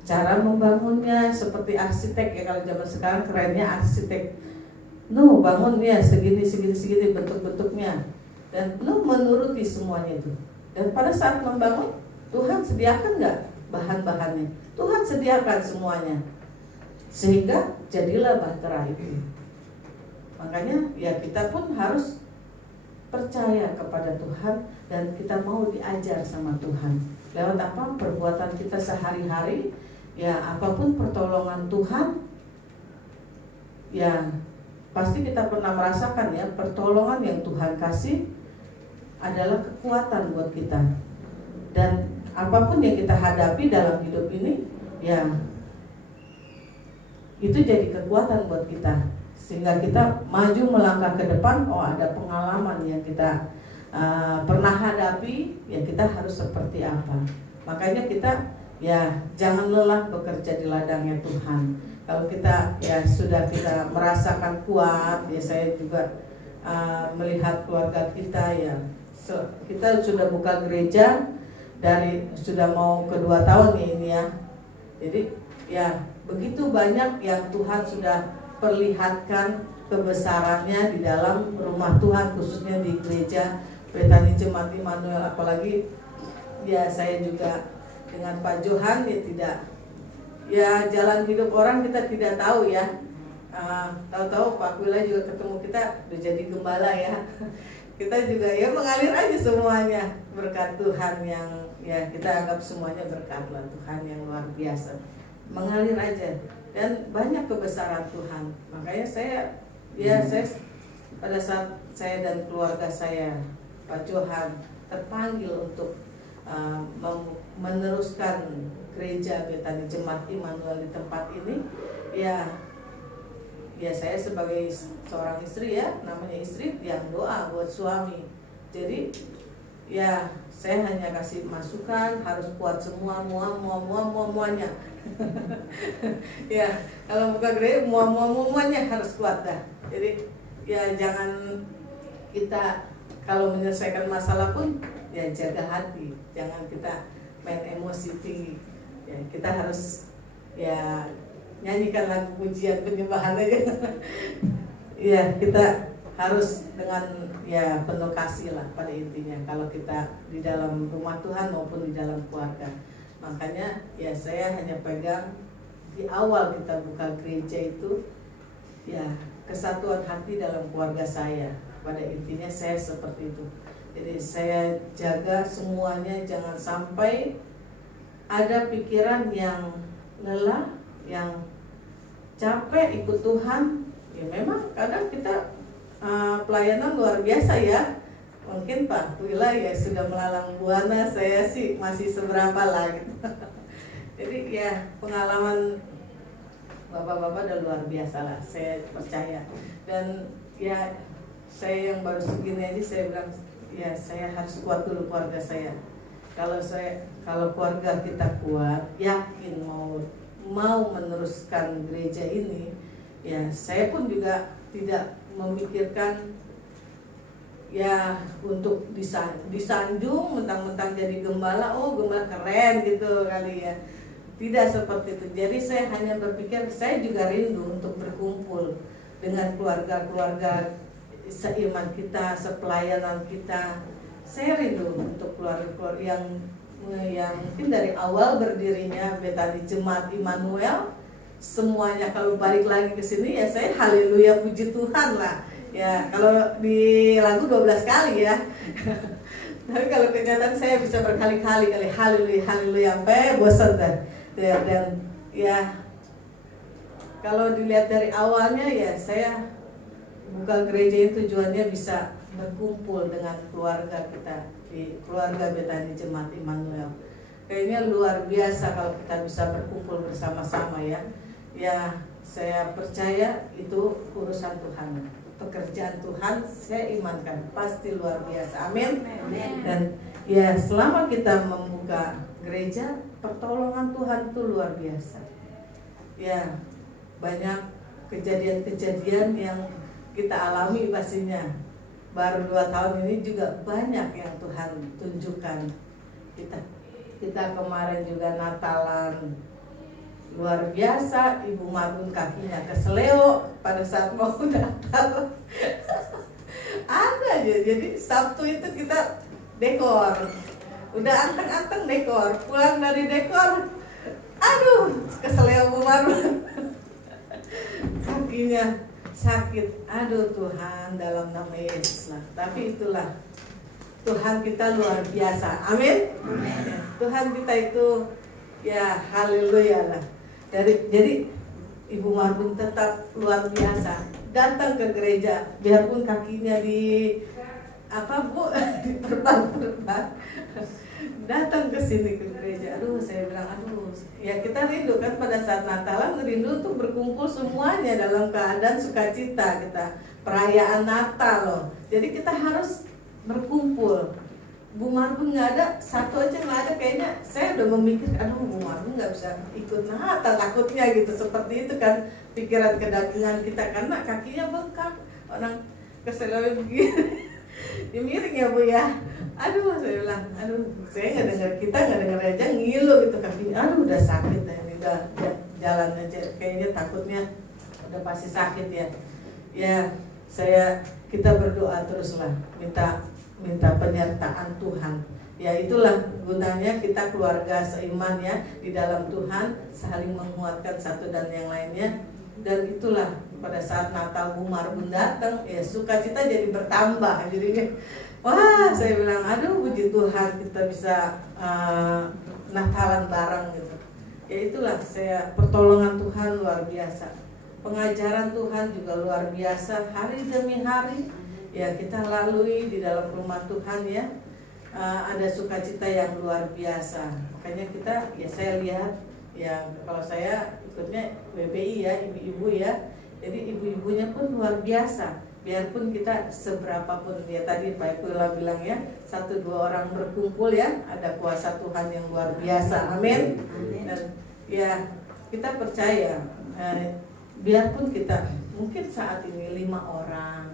Cara membangunnya seperti arsitek ya, kalau zaman sekarang kerennya arsitek. Nuh bangunnya segini bentuk-bentuknya, dan Nuh menuruti semuanya itu. Dan pada saat membangun, Tuhan sediakan nggak bahan-bahannya? Tuhan sediakan semuanya, sehingga jadilah bahtera itu. Makanya ya kita pun harus percaya kepada Tuhan, dan kita mau diajar sama Tuhan. Lewat apa? Perbuatan kita sehari-hari, ya apapun pertolongan Tuhan, ya pasti kita pernah merasakan ya, pertolongan yang Tuhan kasih adalah kekuatan buat kita. Dan apapun yang kita hadapi dalam hidup ini, ya itu jadi kekuatan buat kita, sehingga kita maju melangkah ke depan. Oh, ada pengalaman yang kita pernah hadapi, ya kita harus seperti apa. Makanya kita ya jangan lelah bekerja di ladangnya Tuhan. Kalau kita ya sudah kita merasakan kuat, ya saya juga melihat keluarga kita ya, kita sudah buka gereja dari sudah mau kedua tahun ini ya. Jadi ya begitu banyak yang Tuhan sudah perlihatkan kebesarannya di dalam rumah Tuhan, khususnya di gereja Betani Jemaat Immanuel. Apalagi ya saya juga dengan Pak Johan ya, tidak ya jalan hidup orang kita tidak tahu ya. Tahu-tahu Pak Wila juga ketemu kita udah jadi gembala ya. Kita juga ya mengalir aja semuanya berkat Tuhan yang ya kita anggap semuanya berkat lah Tuhan yang luar biasa. Mengalir aja, dan banyak kebesaran Tuhan. Makanya saya pada saat saya dan keluarga saya, Pak Johan, terpanggil untuk meneruskan gereja Betani Jemaat Immanuel di tempat ini, ya saya sebagai seorang istri ya, namanya istri yang doa buat suami. Jadi ya saya hanya kasih masukan, harus kuat muanya. Ya kalau buka gereja muanya harus kuat dah. Jadi ya jangan kita kalau menyelesaikan masalah pun ya jaga hati, jangan kita main emosi tinggi. Ya, kita harus ya nyanyikan lagu pujian penyembahan aja. Ya kita harus dengan ya penuh kasih lah pada intinya, kalau kita di dalam rumah Tuhan maupun di dalam keluarga. Makanya ya saya hanya pegang di awal kita buka gereja itu ya kesatuan hati dalam keluarga saya. Pada intinya saya seperti itu. Jadi saya jaga semuanya, jangan sampai ada pikiran yang lelah, yang capek ikut Tuhan. Ya memang kadang kita pelayanan luar biasa ya. Mungkin Pak Wila ya sudah melalang buana, saya sih masih seberapa lah gitu. Jadi ya pengalaman bapak-bapak udah luar biasa lah, saya percaya. Dan ya saya yang baru segini aja saya bilang ya saya harus kuat dulu keluarga saya. Kalau keluarga kita kuat, yakin mau meneruskan gereja ini, ya saya pun juga tidak memikirkan ya untuk disanjung mentang-mentang jadi gembala, oh gembala keren gitu kali ya. Tidak seperti itu. Jadi saya hanya berpikir saya juga rindu untuk berkumpul dengan keluarga-keluarga seiman kita, sepelayanan kita. Saya rindu untuk keluarga-keluarga yang mungkin dari awal berdirinya Betani Jemaat Immanuel, semuanya kalau balik lagi ke sini ya saya haleluya puji Tuhan lah. Ya kalau di lagu 12 kali ya. Tapi kalau kenyataan saya bisa berkali-kali haleluya sampai bosan dah. Dan ya kalau dilihat dari awalnya ya saya buka gereja itu tujuannya bisa berkumpul dengan keluarga kita di keluarga Betani Jemaat Immanuel. Kayaknya luar biasa kalau kita bisa berkumpul bersama-sama ya. Ya saya percaya itu urusan Tuhan. pekerjaan Tuhan, saya imankan pasti luar biasa. Amin. Dan ya selama kita membuka gereja, pertolongan Tuhan itu luar biasa. Ya, banyak kejadian-kejadian yang kita alami pastinya. Baru 2 tahun ini juga banyak yang Tuhan tunjukkan. Kita kemarin juga Natalan, luar biasa. Ibu Marbun kakinya keseleo pada saat mau Natal. Ada aja. Jadi Sabtu itu kita dekor, udah anteng-anteng dekor, pulang dari dekor, aduh keseleo Bu Marbun. Kakinya sakit, aduh Tuhan, dalam nama Yesus lah. Tapi itulah Tuhan kita luar biasa, amin. Tuhan kita itu ya haleluya lah. Jadi Ibu Marbun tetap luar biasa, datang ke gereja biarpun kakinya di diperban-perban, datang ke sini ke gereja. Aduh, saya bilang aduh, ya kita rindu kan pada saat Natalan, rindu untuk berkumpul semuanya dalam keadaan sukacita kita, perayaan Natal loh. Jadi kita harus berkumpul. Bu Marbun nggak ada, satu aja nggak ada, kayaknya saya udah memikir, aduh Bu Marbun nggak bisa ikut Natal takutnya gitu, seperti itu kan pikiran kedagingan kita karena kakinya bengkak, orang keseleo begini. Dia miring ya Bu ya. Aduh, saya bilang, aduh, saya nggak dengar, kita nggak dengar aja ngilu gitu kakinya. Aduh, udah sakit ya, ini udah jalan aja, kayaknya takutnya udah pasti sakit ya. Ya, kita berdoa teruslah, minta penyertaan Tuhan. Ya itulah gunanya kita keluarga seiman ya di dalam Tuhan, saling menguatkan satu dan yang lainnya. Dan itulah pada saat Natal Bu Marbun datang, ya sukacita jadi bertambah. Jadinya, wah saya bilang, aduh puji Tuhan kita bisa Natalan bareng gitu. Ya itulah pertolongan Tuhan luar biasa. Pengajaran Tuhan juga luar biasa hari demi hari. Ya kita lalui di dalam rumah Tuhan ya, ada sukacita yang luar biasa. Makanya saya lihat ya, kalau saya ikutnya BPI ya, ibu-ibu ya, jadi ibu-ibunya pun luar biasa. Biarpun kita seberapapun ya, tadi Pak Ekuila bilang ya, 1-2 orang berkumpul ya, ada kuasa Tuhan yang luar biasa. Amin. Dan ya kita percaya, biarpun kita mungkin saat ini 5 orang,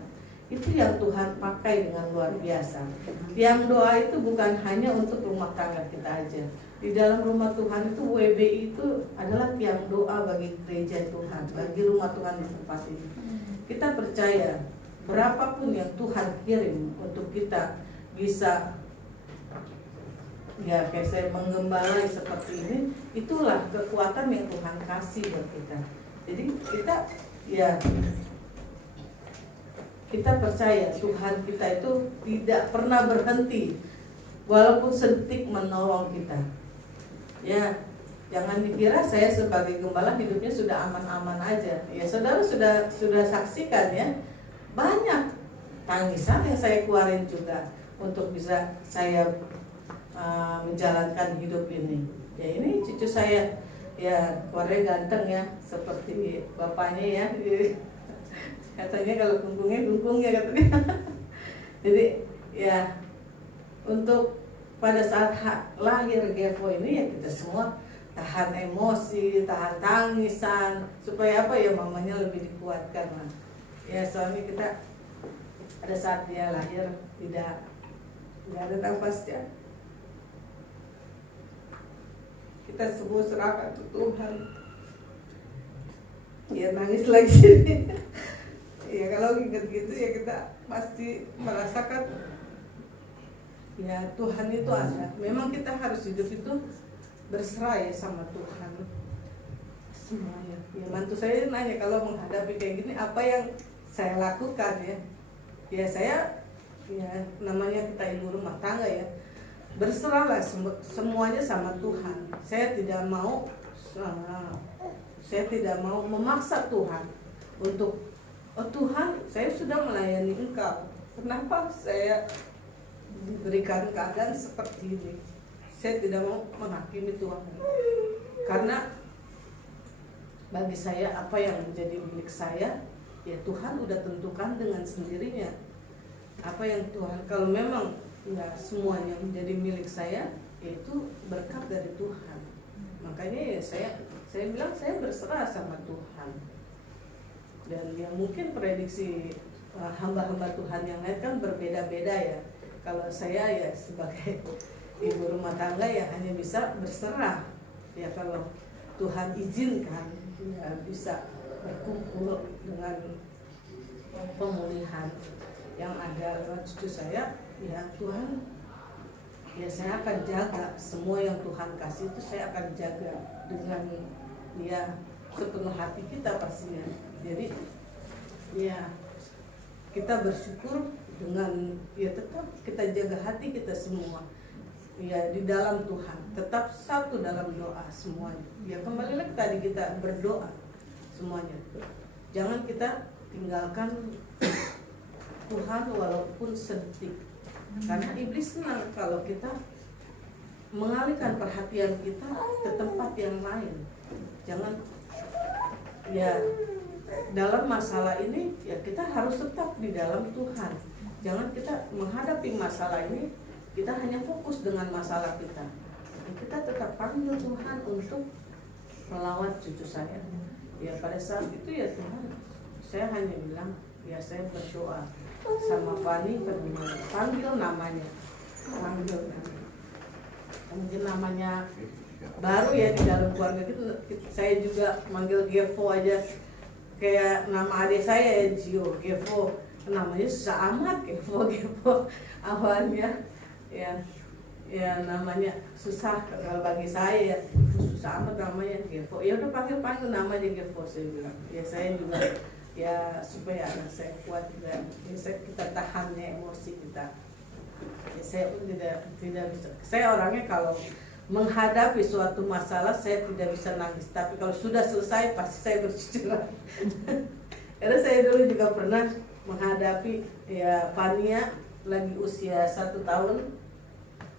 itu yang Tuhan pakai dengan luar biasa. Yang doa itu bukan hanya untuk rumah tangga kita aja. Di dalam rumah Tuhan itu WBI itu adalah tiang doa bagi gereja Tuhan, bagi rumah Tuhan di tempat ini. Kita percaya berapapun yang Tuhan kirim untuk kita bisa ya kayak saya menggembalai seperti ini, itulah kekuatan yang Tuhan kasih buat kita. Jadi kita percaya Tuhan kita itu tidak pernah berhenti walaupun sedetik menolong kita. Ya, jangan dikira saya sebagai gembala hidupnya sudah aman-aman aja. Ya, saudara sudah saksikan ya, banyak tangisan yang saya keluarin juga untuk bisa saya menjalankan hidup ini. Ya, ini cucu saya ya keluarnya ganteng ya, seperti bapaknya ya. Katanya kalau kungkungnya katanya. Jadi ya untuk pada saat lahir Gevo ini ya kita semua tahan emosi, tahan tangisan, supaya apa ya, mamanya lebih dikuatkan lah. Ya soalnya kita pada saat dia lahir tidak ada nafasnya. Kita semua serahkan ke Tuhan. Ya nangis lagi. Ya kalau ingat gitu ya kita pasti merasakan ya Tuhan itu ada. Memang kita harus hidup itu berserah ya sama Tuhan semuanya. Ya mantu saya nanya kalau menghadapi kayak gini apa yang saya lakukan ya. Ya saya ya namanya kita ibu rumah tangga ya, berserahlah semuanya sama Tuhan. Saya tidak mau memaksa Tuhan untuk, oh Tuhan saya sudah melayani Engkau, kenapa saya diberikan keadaan seperti ini. Saya tidak mau menghakimi Tuhan, karena bagi saya apa yang menjadi milik saya ya Tuhan udah tentukan dengan sendirinya apa yang Tuhan, kalau memang nggak semuanya menjadi milik saya, itu berkat dari Tuhan. Makanya ya saya bilang saya berserah sama Tuhan. Dan yang mungkin prediksi hamba-hamba Tuhan yang lain kan berbeda-beda ya. Kalau saya ya sebagai ibu rumah tangga ya hanya bisa berserah. Ya kalau Tuhan izinkan ya bisa berkumpul dengan pemulihan yang ada lewat cucu saya, ya Tuhan, ya saya akan jaga semua yang Tuhan kasih itu, saya akan jaga dengan ya sepenuh hati kita pastinya. Jadi ya kita bersyukur dengan ya tetap kita jaga hati kita semua ya di dalam Tuhan, tetap satu dalam doa semuanya. Ya kembali lagi tadi kita berdoa semuanya, jangan kita tinggalkan Tuhan walaupun sedetik, karena iblis senang kalau kita mengalihkan perhatian kita ke tempat yang lain. Jangan ya dalam masalah ini ya kita harus tetap di dalam Tuhan. Jangan kita menghadapi masalah ini kita hanya fokus dengan masalah kita. Kita tetap panggil Tuhan untuk melawat cucu saya. Ya pada saat itu ya Tuhan, saya hanya bilang ya saya berdoa sama Fani, panggil namanya, mungkin namanya baru ya di dalam keluarga kita. Saya juga manggil Gevo aja kayak nama adik saya ya, Gio, Gevo, namanya susah amat. Gevo awalnya ya namanya susah kalau bagi saya ya, susah amat namanya Gevo. Ya udah panggil namanya Gevo, saya bilang. Ya saya juga ya supaya anak saya kuat juga, ya kita tahannya emosi kita. Ya, saya pun tidak bisa. Saya orangnya kalau menghadapi suatu masalah saya tidak bisa nangis, tapi kalau sudah selesai pasti saya bercucuran. Karena saya dulu juga pernah menghadapi ya Fania lagi usia 1 tahun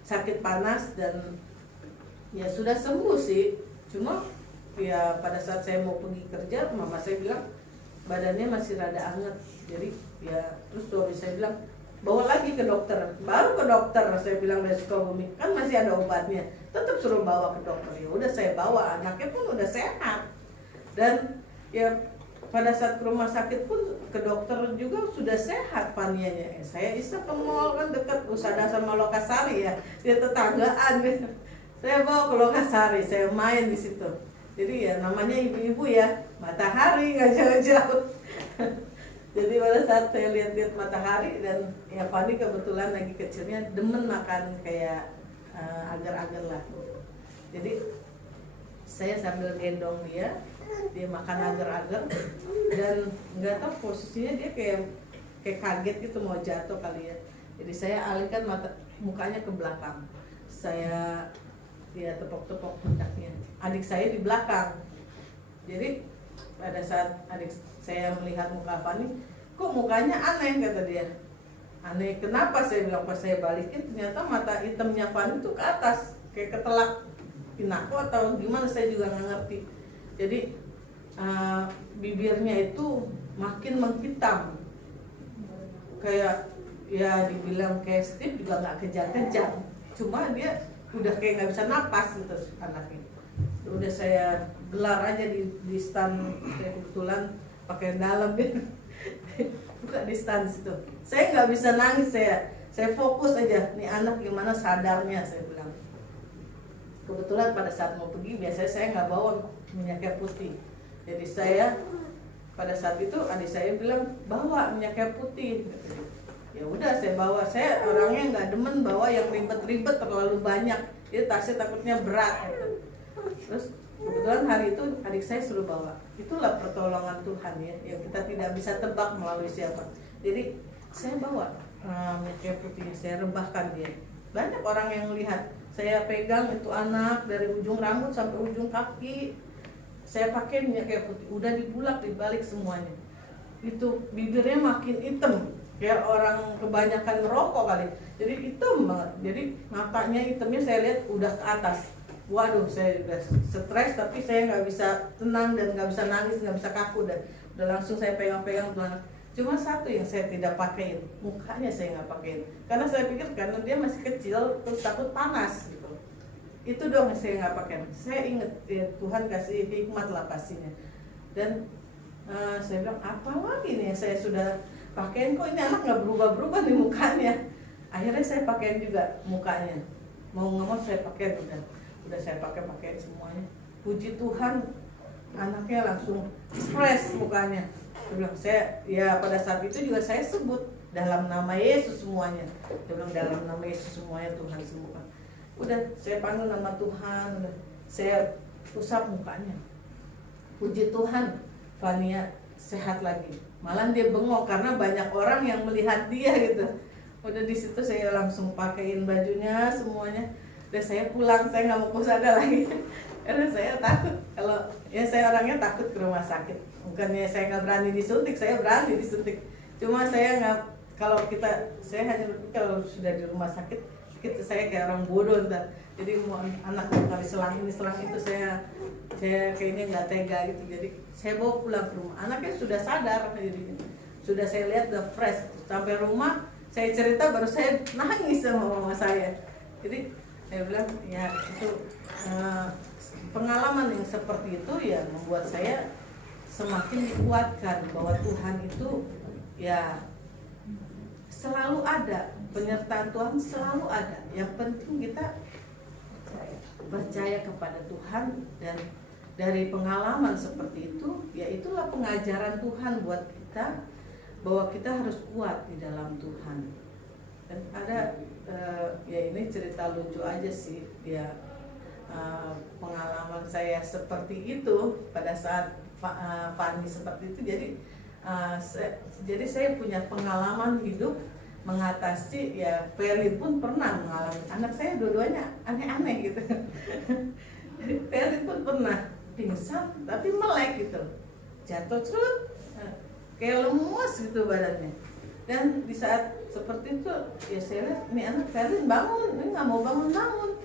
sakit panas dan ya sudah sembuh sih, cuma ya pada saat saya mau pergi kerja mama saya bilang badannya masih rada anget. Jadi ya terus suami saya bilang bawa lagi ke dokter. Baru ke dokter saya bilang dari Sukabumi, kan masih ada obatnya, tetap suruh bawa ke dokter. Ya udah saya bawa, anaknya pun udah sehat. Dan ya pada saat ke rumah sakit pun ke dokter juga sudah sehat Fanianya. Saya isap ke mall kan dekat Usada sama Lokasari ya, dia tetanggaan. Saya bawa ke Lokasari, saya main di situ. Jadi ya namanya ibu-ibu ya, matahari nggak jauh-jauh. Jadi pada saat saya lihat-lihat matahari dan ya Fani kebetulan lagi kecilnya demen makan kayak agar-agar lah. Jadi saya sambil gendong dia makan agar-agar dan nggak tahu posisinya dia kayak kaget gitu mau jatuh kali ya. Jadi saya alihkan mukanya ke belakang. Saya ya tepok-tepok pundaknya. Adik saya di belakang. Jadi pada saat adik saya melihat muka Fani, kok mukanya aneh, kata dia. Aneh kenapa? Saya bilang pas saya balikin ternyata mata hitamnya Fani itu ke atas kayak ketelak pinako atau gimana, saya juga nggak ngerti. Jadi bibirnya itu makin menghitam, kayak ya dibilang kayak Steve juga nggak kejar-kejar, cuma dia udah kayak nggak bisa napas gitu anaknya. Udah saya gelar aja di stand, saya kebetulan pakai dalam buka di stand situ. Saya nggak bisa nangis, saya fokus aja nih anak gimana sadarnya, saya bilang. Kebetulan pada saat mau pergi biasanya saya nggak bawa minyak kayu putih, jadi saya pada saat itu adik saya bilang bawa minyak kayu putih. Ya udah saya bawa. Saya orangnya nggak demen bawa yang ribet-ribet terlalu banyak, jadi tasnya takutnya berat gitu. Terus kebetulan hari itu adik saya suruh bawa. Itulah pertolongan Tuhan ya, yang kita tidak bisa tebak melalui siapa. Jadi saya bawa minyak kayu putih, saya rebahkan dia. Banyak orang yang lihat saya pegang itu anak dari ujung rambut sampai ujung kaki, saya pakai minyak kayu putih, udah dibulak dibalik semuanya. Itu bibirnya makin hitam, kayak orang kebanyakan merokok kali, jadi hitam banget. Jadi matanya hitamnya saya lihat udah ke atas. Waduh, saya udah stres, tapi saya nggak bisa tenang dan nggak bisa nangis, nggak bisa kaku dan udah langsung saya pegang-pegang tuh anak. Cuma satu yang saya tidak pakein, mukanya saya nggak pakein, karena saya pikir karena dia masih kecil terus takut panas gitu. Itu doang yang saya nggak pakein. Saya inget ya, Tuhan kasih hikmat lah pastinya. Dan saya bilang apa lagi nih yang saya sudah pakein, kok ini anak nggak berubah-berubah nih mukanya. Akhirnya saya pakein juga mukanya, mau nggak mau saya pakein, udah saya pakein semuanya. Puji Tuhan, anaknya langsung fresh mukanya. Dia bilang, ya pada saat itu juga saya sebut dalam nama Yesus semuanya. Dia bilang dalam nama Yesus semuanya Tuhan sembuhkan. Udah saya panggil nama Tuhan, udah saya usap mukanya. Puji Tuhan, Fania sehat lagi. Malah dia bengong karena banyak orang yang melihat dia gitu. Udah di situ saya langsung pakein bajunya semuanya. Dan saya pulang, saya nggak mau pusada lagi. Karena saya takut, kalau ya saya orangnya takut ke rumah sakit. Bukannya saya nggak berani disuntik, saya berani disuntik. Cuma saya nggak, saya hanya berpikir kalau sudah di rumah sakit, saya kayak orang bodoh ntar. Jadi mau anak mau selang ini selang itu saya kayaknya nggak tega gitu. Jadi saya bawa pulang ke rumah. Anaknya sudah sadar, jadi sudah saya lihat udah fresh. Sampai rumah saya cerita baru saya nangis sama mama saya. Jadi saya bilang ya itu pengalaman yang seperti itu ya membuat saya semakin dikuatkan bahwa Tuhan itu ya selalu ada, penyertaan Tuhan selalu ada. Yang penting kita percaya kepada Tuhan, dan dari pengalaman seperti itu ya itulah pengajaran Tuhan buat kita bahwa kita harus kuat di dalam Tuhan. Dan ada ya ini cerita lucu aja sih ya. Pengalaman saya seperti itu pada saat Fani seperti itu, jadi saya punya pengalaman hidup mengatasi ya. Feli pun pernah mengalami, anak saya dua-duanya aneh-aneh gitu. Feli pun pernah pingsan tapi melek gitu, jatuh cerut kayak lemas gitu badannya. Dan di saat seperti itu ya saya lihat nih anak Feli bangun, ini nggak mau bangun.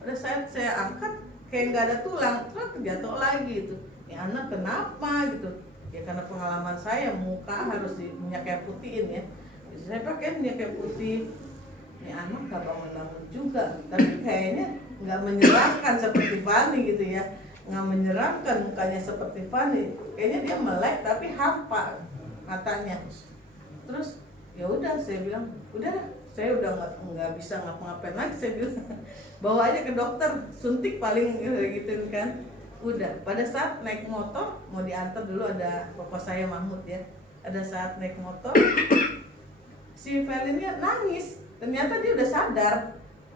Pada saat saya angkat kayak nggak ada tulang, terus jatuh lagi itu. Ya anak kenapa gitu? Ya karena pengalaman saya muka harus minyak kayu putihin ya. Jadi saya pakai minyak kayu putih. Ini anak nggak bangun juga, tapi kayaknya nggak menyeramkan seperti Fani gitu ya. Nggak menyeramkan mukanya seperti Fani. Kayaknya dia melek tapi hampa matanya. Terus ya udah saya bilang udah saya udah nggak bisa ngapa-ngapain lagi, saya bilang bawa aja ke dokter, suntik paling gitu kan. Udah pada saat naik motor mau diantar dulu, ada bapak saya Mahmud ya, ada saat naik motor si Felinnya nangis, ternyata dia udah sadar.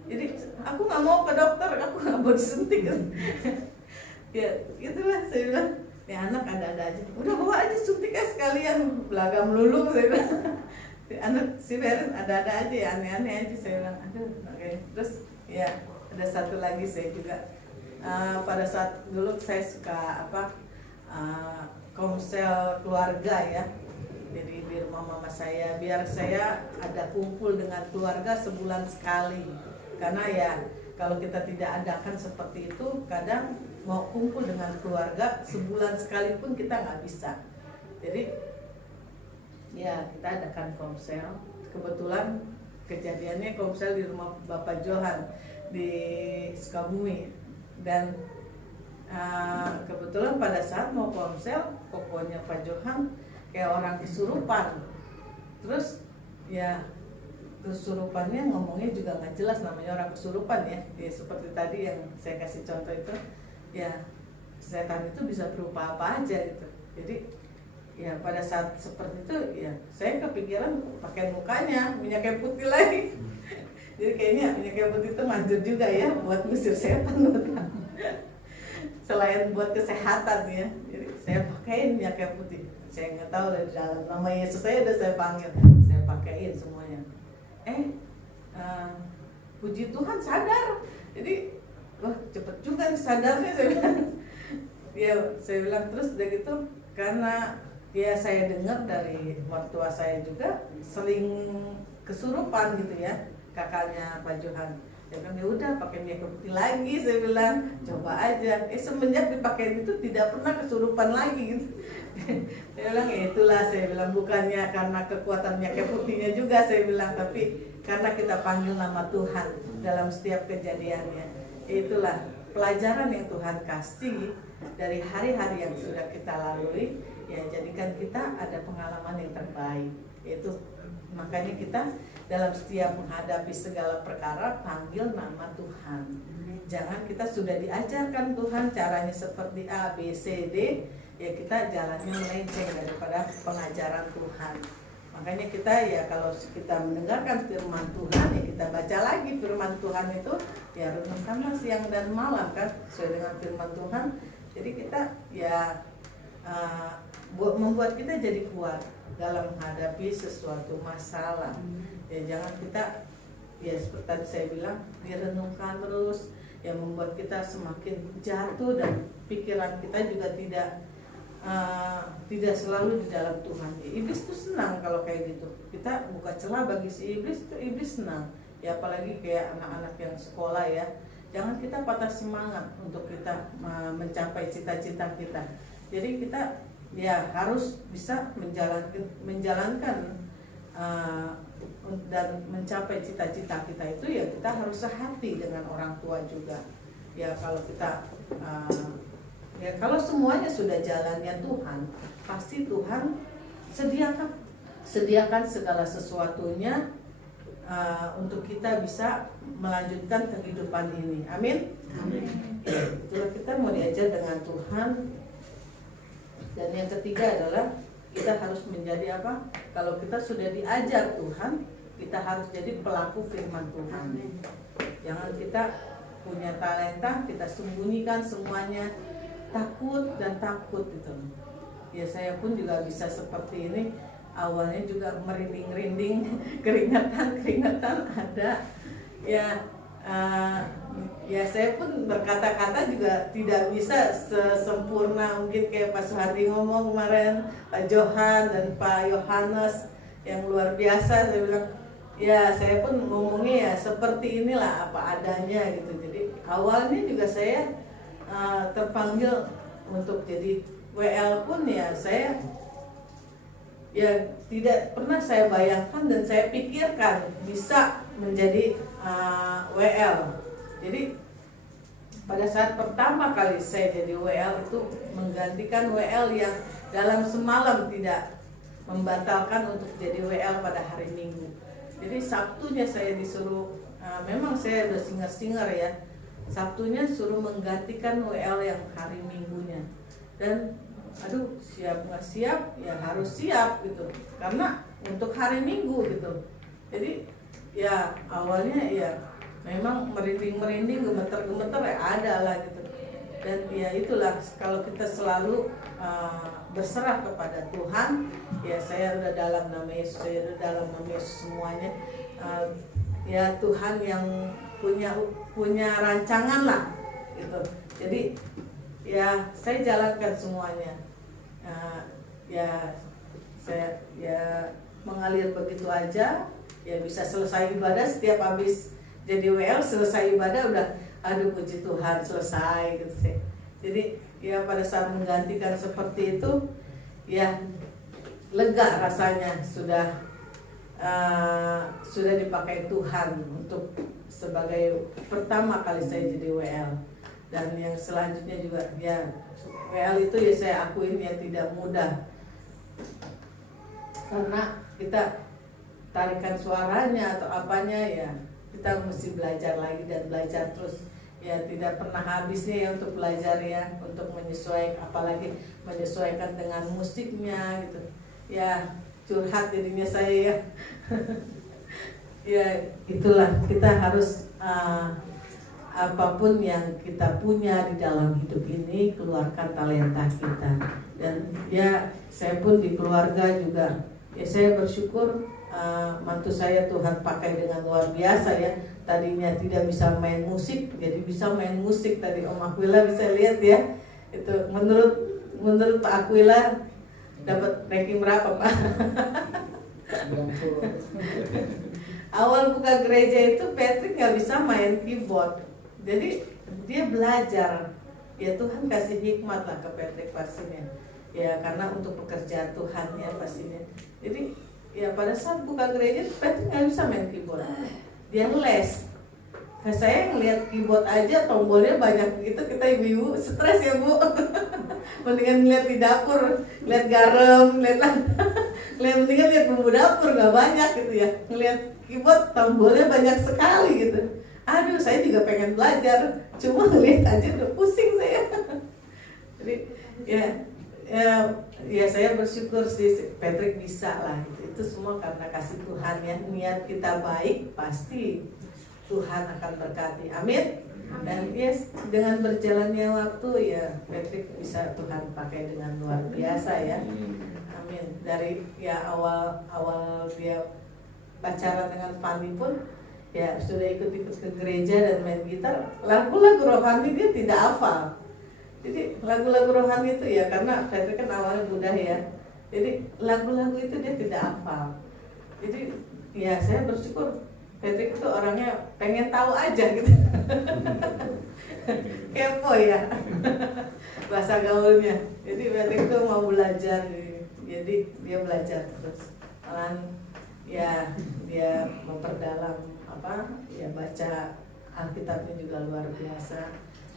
Jadi aku nggak mau ke dokter, aku nggak mau disuntik. Ya itulah saya bilang ya anak ada aja, udah bawa aja suntik sekalian, belaga melulu saya bilang. Anak si Ferin ada aja ya, aneh-aneh aja, saya bilang aduh oke. Terus ya ada satu lagi saya juga pada saat dulu saya suka komsel keluarga ya. Jadi di rumah mama saya biar saya ada kumpul dengan keluarga sebulan sekali, karena ya kalau kita tidak adakan seperti itu kadang mau kumpul dengan keluarga sebulan sekalipun kita nggak bisa. Jadi ya kita adakan komsel. Kebetulan kejadiannya komsel di rumah Bapak Johan di Sukabumi. Dan kebetulan pada saat mau komsel, pokoknya Pak Johan kayak orang kesurupan. Terus ya kesurupannya ngomongnya juga nggak jelas, namanya orang kesurupan ya. Ya seperti tadi yang saya kasih contoh itu, ya setan itu bisa berupa apa aja gitu. Jadi ya pada saat seperti itu ya saya kepikiran pakai mukanya minyak kayu putih lagi. Jadi kayaknya minyak kayu putih itu manjur juga ya buat ngusir setan. Selain buat kesehatan ya, jadi saya pakaiin minyak kayu putih. Saya nggak tahu dari dalam nama Yesus saya udah saya panggil, saya pakaiin semuanya. Puji Tuhan sadar. Jadi wah cepet juga nih sadarnya, saya bilang. Ya saya bilang terus udah gitu karena ya saya dengar dari mertua saya juga sering kesurupan gitu ya, kakaknya Pak Johan. Saya bilang ya udah pakai minyak putih lagi, saya bilang coba aja. Semenjak dipakai itu tidak pernah kesurupan lagi gitu. Saya bilang ya itulah, saya bilang bukannya karena kekuatan minyak putihnya juga, saya bilang, tapi karena kita panggil nama Tuhan dalam setiap kejadiannya. Itulah pelajaran yang Tuhan kasih dari hari-hari yang sudah kita lalui, ya jadikan kita ada pengalaman yang terbaik. Yaitu makanya kita dalam setiap menghadapi segala perkara panggil nama Tuhan. Jangan kita sudah diajarkan Tuhan caranya seperti A, B, C, D, ya kita jalannya melenceng daripada pengajaran Tuhan. Makanya kita ya kalau kita mendengarkan firman Tuhan, ya kita baca lagi firman Tuhan itu, ya renungkanlah siang dan malam kan sesuai dengan firman Tuhan. Jadi kita ya membuat kita jadi kuat dalam menghadapi sesuatu masalah. Ya jangan kita ya seperti tadi saya bilang direnungkan terus, yang membuat kita semakin jatuh dan pikiran kita juga tidak selalu di dalam Tuhan. Iblis tuh senang kalau kayak gitu. Kita buka celah bagi si iblis, itu iblis senang. Ya apalagi kayak anak-anak yang sekolah ya. Jangan kita patah semangat untuk kita mencapai cita-cita kita. Jadi kita ya harus bisa menjalankan dan mencapai cita-cita kita itu, ya kita harus sehati dengan orang tua juga. Ya kalau kita ya kalau semuanya sudah jalannya Tuhan, pasti Tuhan sediakan segala sesuatunya untuk kita bisa melanjutkan kehidupan ini. Amin. Amin. Itulah kita mau diajar dengan Tuhan. Dan yang ketiga adalah kita harus menjadi apa? Kalau kita sudah diajar Tuhan, kita harus jadi pelaku firman Tuhan. Jangan kita punya talenta, kita sembunyikan semuanya, takut gitu. Ya saya pun juga bisa seperti ini. Awalnya juga merinding-rinding, keringetan ada. Ya saya pun berkata-kata juga tidak bisa sesempurna mungkin kayak Pak Suhardi ngomong kemarin, Pak Johan dan Pak Yohanes yang luar biasa. Saya bilang ya saya pun ngomongnya ya seperti inilah apa adanya gitu. Jadi awalnya juga saya terpanggil untuk jadi WL pun ya saya ya tidak pernah saya bayangkan dan saya pikirkan bisa menjadi WL. Jadi pada saat pertama kali saya jadi WL itu menggantikan WL yang dalam semalam tidak membatalkan untuk jadi WL pada hari Minggu. Jadi Sabtunya saya disuruh, memang saya udah singer ya, Sabtunya suruh menggantikan WL yang hari Minggunya. Dan aduh siap nggak siap ya harus siap gitu, karena untuk hari Minggu gitu. Jadi ya awalnya ya memang merinding gemeter ya ada lah gitu. Dan ya itulah kalau kita selalu berserah kepada Tuhan, ya saya udah dalam nama Yesus, saya udah dalam nama Yesus semuanya. Ya Tuhan yang punya rancangan lah gitu. Jadi ya saya jalankan semuanya. Ya saya ya mengalir begitu aja. Ya bisa selesai ibadah, setiap habis jadi WL selesai ibadah udah aduh puji Tuhan selesai gitu sih. Jadi ya pada saat menggantikan seperti itu ya lega rasanya, sudah dipakai Tuhan untuk sebagai pertama kali saya jadi WL. Dan yang selanjutnya juga ya WL itu ya saya akuin ya tidak mudah, karena kita tarikan suaranya atau apanya ya kita mesti belajar lagi dan belajar terus. Ya tidak pernah habisnya ya untuk belajar ya, untuk menyesuaikan, apalagi menyesuaikan dengan musiknya gitu. Ya curhat jadinya saya ya. Ya itulah kita harus apapun yang kita punya di dalam hidup ini keluarkan talenta kita. Dan ya saya pun di keluarga juga ya saya bersyukur mantu saya Tuhan pakai dengan luar biasa ya. Tadinya tidak bisa main musik, jadi bisa main musik. Tadi Om Aquila bisa lihat ya. Itu menurut Pak Aquila dapat ranking berapa Pak? awal buka gereja itu Patrick nggak bisa main keyboard, jadi dia belajar. Ya Tuhan kasih hikmat lah ke Patrick pastinya. Ya karena untuk pekerjaan Tuhan ya pastinya. Jadi ya pada saat buka gereja Patrick nggak bisa main keyboard, dia les. Nah, saya ngeliat keyboard aja tombolnya banyak begitu, kita ibu-ibu stres ya Bu. Mendingan ngeliat di dapur, ngeliat garam, mendingan lihat bumbu dapur nggak banyak gitu ya. Ngeliat keyboard tombolnya banyak sekali gitu. Aduh, saya juga pengen belajar, cuma ngeliat aja udah pusing saya. Jadi ya saya bersyukur sih Patrick bisa lah. Itu semua karena kasih Tuhan ya. Niat kita baik pasti Tuhan akan berkati, amin. Dan yes, dengan berjalannya waktu ya Patrick bisa Tuhan pakai dengan luar biasa ya, amin. Dari ya awal dia pacaran dengan Fanny pun ya sudah ikut-ikut ke gereja dan main gitar. Lagu-lagu rohani dia tidak hafal. Jadi lagu-lagu rohani itu ya karena Patrick kan awalnya Buddha ya, jadi lagu-lagu itu dia tidak hafal. Jadi ya saya bersyukur Patrick itu orangnya pengen tahu aja gitu. Kepo ya bahasa gaulnya. Jadi Patrick itu mau belajar, jadi dia belajar terus. Malahan ya dia memperdalam ya baca Alkitabnya juga luar biasa.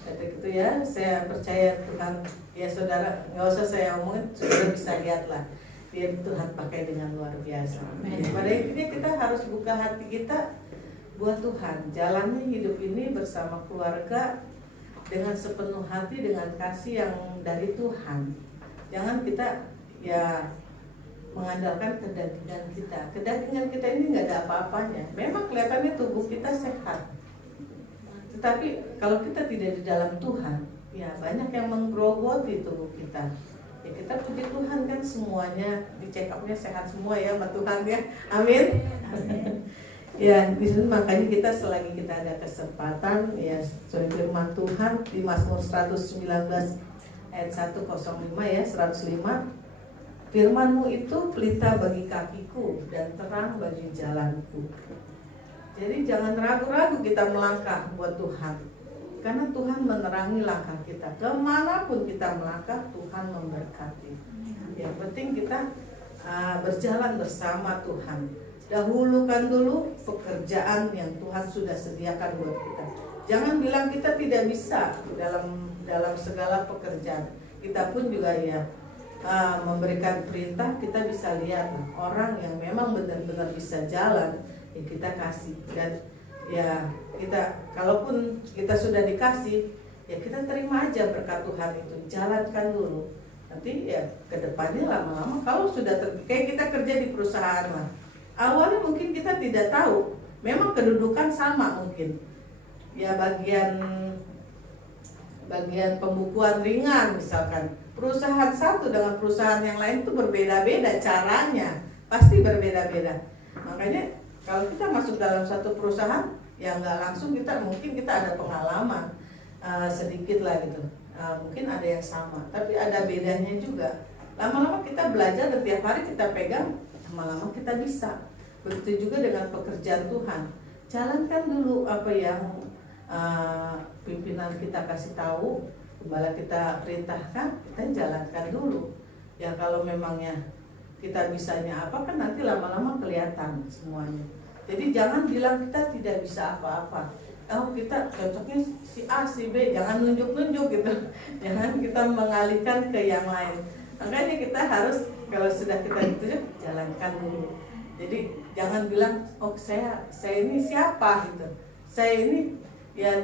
Patrick itu ya saya percaya Tuhan ya saudara, nggak usah saya omongin, saudara bisa lihat lah. Dia Tuhan pakai dengan luar biasa. Pada intinya kita harus buka hati kita buat Tuhan. Jalani hidup ini bersama keluarga dengan sepenuh hati, dengan kasih yang dari Tuhan. Jangan kita ya mengandalkan kedagingan kita. Kedagingan kita ini nggak ada apa-apanya. Memang kelihatannya tubuh kita sehat, tetapi kalau kita tidak di dalam Tuhan, ya banyak yang menggerogoti tubuh kita. Ya kita puji Tuhan kan semuanya di check up-nya sehat semua ya sama Tuhan ya. Amin. Ya, di sini makanya kita selagi kita ada kesempatan ya sorry firman Tuhan di Mazmur 119 ayat 105 ya 105. Firman-Mu itu pelita bagi kakiku dan terang bagi jalanku. Jadi jangan ragu-ragu kita melangkah buat Tuhan. Karena Tuhan menerangi langkah kita. Kemanapun kita melangkah, Tuhan memberkati. Yang penting kita berjalan bersama Tuhan. Dahulukan dulu pekerjaan yang Tuhan sudah sediakan buat kita. Jangan bilang kita tidak bisa dalam segala pekerjaan. Kita pun juga ya memberikan perintah, kita bisa lihat orang yang memang benar-benar bisa jalan, ya kita kasih. Dan ya kita kalaupun kita sudah dikasih, ya kita terima aja berkat Tuhan itu, jalankan dulu. Nanti ya kedepannya lama-lama kalau sudah kayak kita kerja di perusahaan lah, awalnya mungkin kita tidak tahu, memang kedudukan sama mungkin, ya bagian pembukuan ringan misalkan, perusahaan satu dengan perusahaan yang lain itu berbeda-beda caranya, pasti berbeda-beda. Makanya kalau kita masuk dalam satu perusahaan, ya nggak langsung mungkin kita ada pengalaman sedikit lah gitu, mungkin ada yang sama, tapi ada bedanya juga. Lama-lama kita belajar dan tiap hari kita pegang, lama-lama kita bisa. Begitu juga dengan pekerjaan Tuhan, jalankan dulu apa yang pimpinan kita kasih tahu, gembala kita perintahkan, kita jalankan dulu. Ya kalau memangnya kita bisanya apa kan nanti lama-lama kelihatan semuanya. Jadi jangan bilang kita tidak bisa apa-apa. Oh kita cocoknya si A, si B, jangan nunjuk-nunjuk gitu. Jangan kita mengalihkan ke yang lain. Makanya kita harus kalau sudah kita gitu jalankan dulu. Jadi jangan bilang oh saya ini siapa gitu. Saya ini ya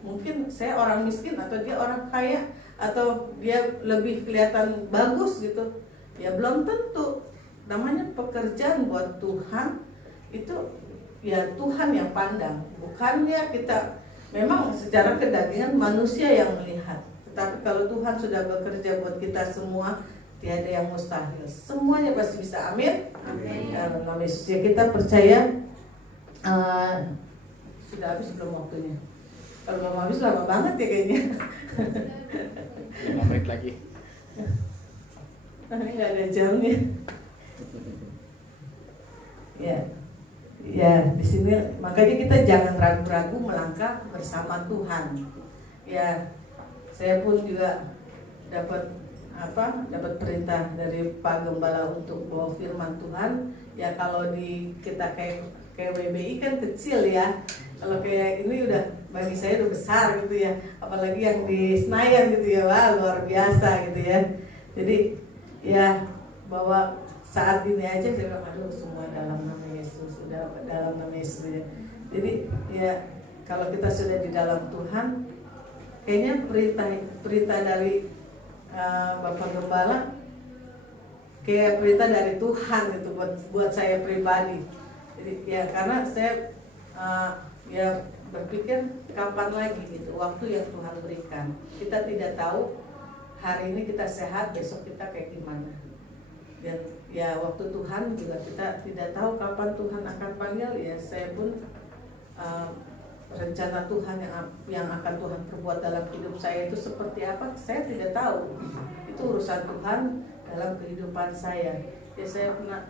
mungkin saya orang miskin atau dia orang kaya atau dia lebih kelihatan bagus gitu. Ya belum tentu. Namanya pekerjaan buat Tuhan itu ya Tuhan yang pandang, bukannya kita. Memang secara kedagingan manusia yang melihat, tetapi kalau Tuhan sudah bekerja buat kita semua, tiada yang mustahil, semuanya pasti bisa. Amin. Amin. Dalam nama Yesus ya kita percaya. Sudah habis belum waktunya? Kalau belum habis lama banget ya kayaknya. 5 menit lagi. Nggak ada jamnya. Ya, Ya di sini makanya kita jangan ragu-ragu melangkah bersama Tuhan. Ya saya pun juga dapat perintah dari Pak Gembala untuk bawa firman Tuhan. Ya kalau kita kayak WBI kan kecil ya. Kalau kayak ini udah bagi saya udah besar gitu ya. Apalagi yang di Senayan gitu ya, wah luar biasa gitu ya. Jadi ya bahwa saat ini aja saya bilang aduh semua dalam nama Yesus, sudah dalam nama Yesus ya. Jadi ya kalau kita sudah di dalam Tuhan, kayaknya perintah dari Bapak Gembala kayak perintah dari Tuhan gitu buat saya pribadi. Jadi ya karena saya ya berpikir kapan lagi gitu waktu yang Tuhan berikan. Kita tidak tahu hari ini kita sehat, besok kita kayak gimana. Dan ya waktu Tuhan juga kita tidak tahu kapan Tuhan akan panggil. Ya saya pun rencana Tuhan yang akan Tuhan perbuat dalam hidup saya itu seperti apa, saya tidak tahu. Itu urusan Tuhan dalam kehidupan saya. Ya saya pernah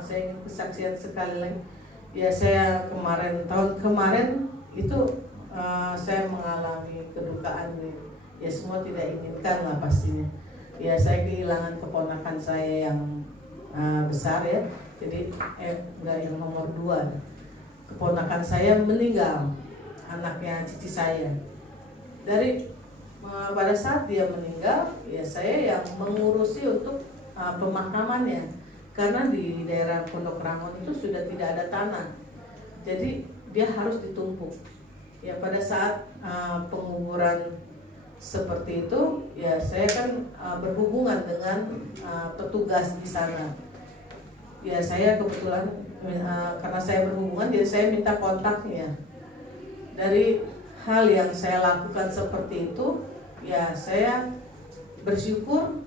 saya ingin kesaksian sekali lagi. Ya saya tahun kemarin itu saya mengalami kedukaan. Ya semua tidak inginkan lah pastinya. Ya saya kehilangan keponakan saya yang besar ya. Jadi enggak yang nomor 2. Keponakan saya meninggal, anaknya cici saya. Pada saat dia meninggal, ya saya yang mengurusi untuk pemakamannya. Karena di daerah Pondok Rangon itu sudah tidak ada tanah. Jadi dia harus ditumpuk. Ya pada saat penguburan seperti itu, ya saya kan berhubungan dengan petugas di sana. Ya saya kebetulan karena saya berhubungan, jadi saya minta kontaknya. Dari hal yang saya lakukan seperti itu, ya saya bersyukur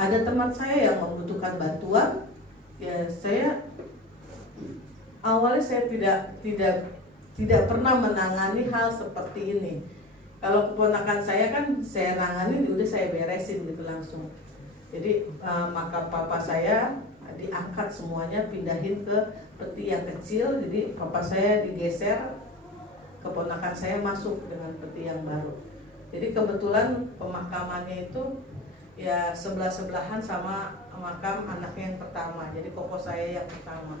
ada teman saya yang membutuhkan bantuan. Ya saya awalnya saya tidak pernah menangani hal seperti ini. Kalau keponakan saya kan saya nangani, udah saya beresin gitu langsung. Jadi makam papa saya diangkat semuanya, pindahin ke peti yang kecil. Jadi papa saya digeser, keponakan saya masuk dengan peti yang baru. Jadi kebetulan pemakamannya itu ya sebelah-sebelahan sama makam anaknya yang pertama. Jadi koko saya yang pertama.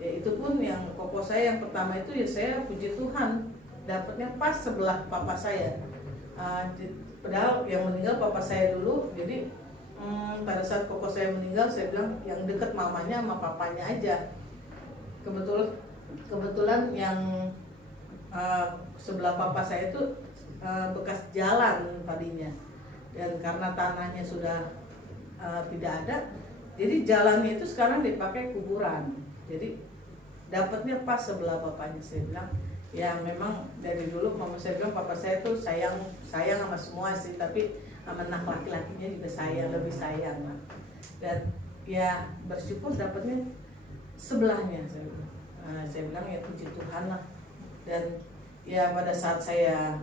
Ya itu pun yang koko saya yang pertama itu ya saya puji Tuhan dapatnya pas sebelah papa saya. Padahal yang meninggal papa saya dulu. Jadi pada saat koko saya meninggal, saya bilang yang deket mamanya sama papanya aja. Kebetulan yang sebelah papa saya itu bekas jalan tadinya. Dan karena tanahnya sudah tidak ada, jadi jalannya itu sekarang dipakai kuburan. Jadi dapatnya pas sebelah bapaknya. Saya bilang ya memang dari dulu mama saya bilang papa saya tuh sayang sama semua sih, tapi sama anak laki-lakinya juga lebih sayang lah. Dan ya bersyukur dapatnya sebelahnya. Saya bilang ya puji Tuhan lah. Dan ya pada saat saya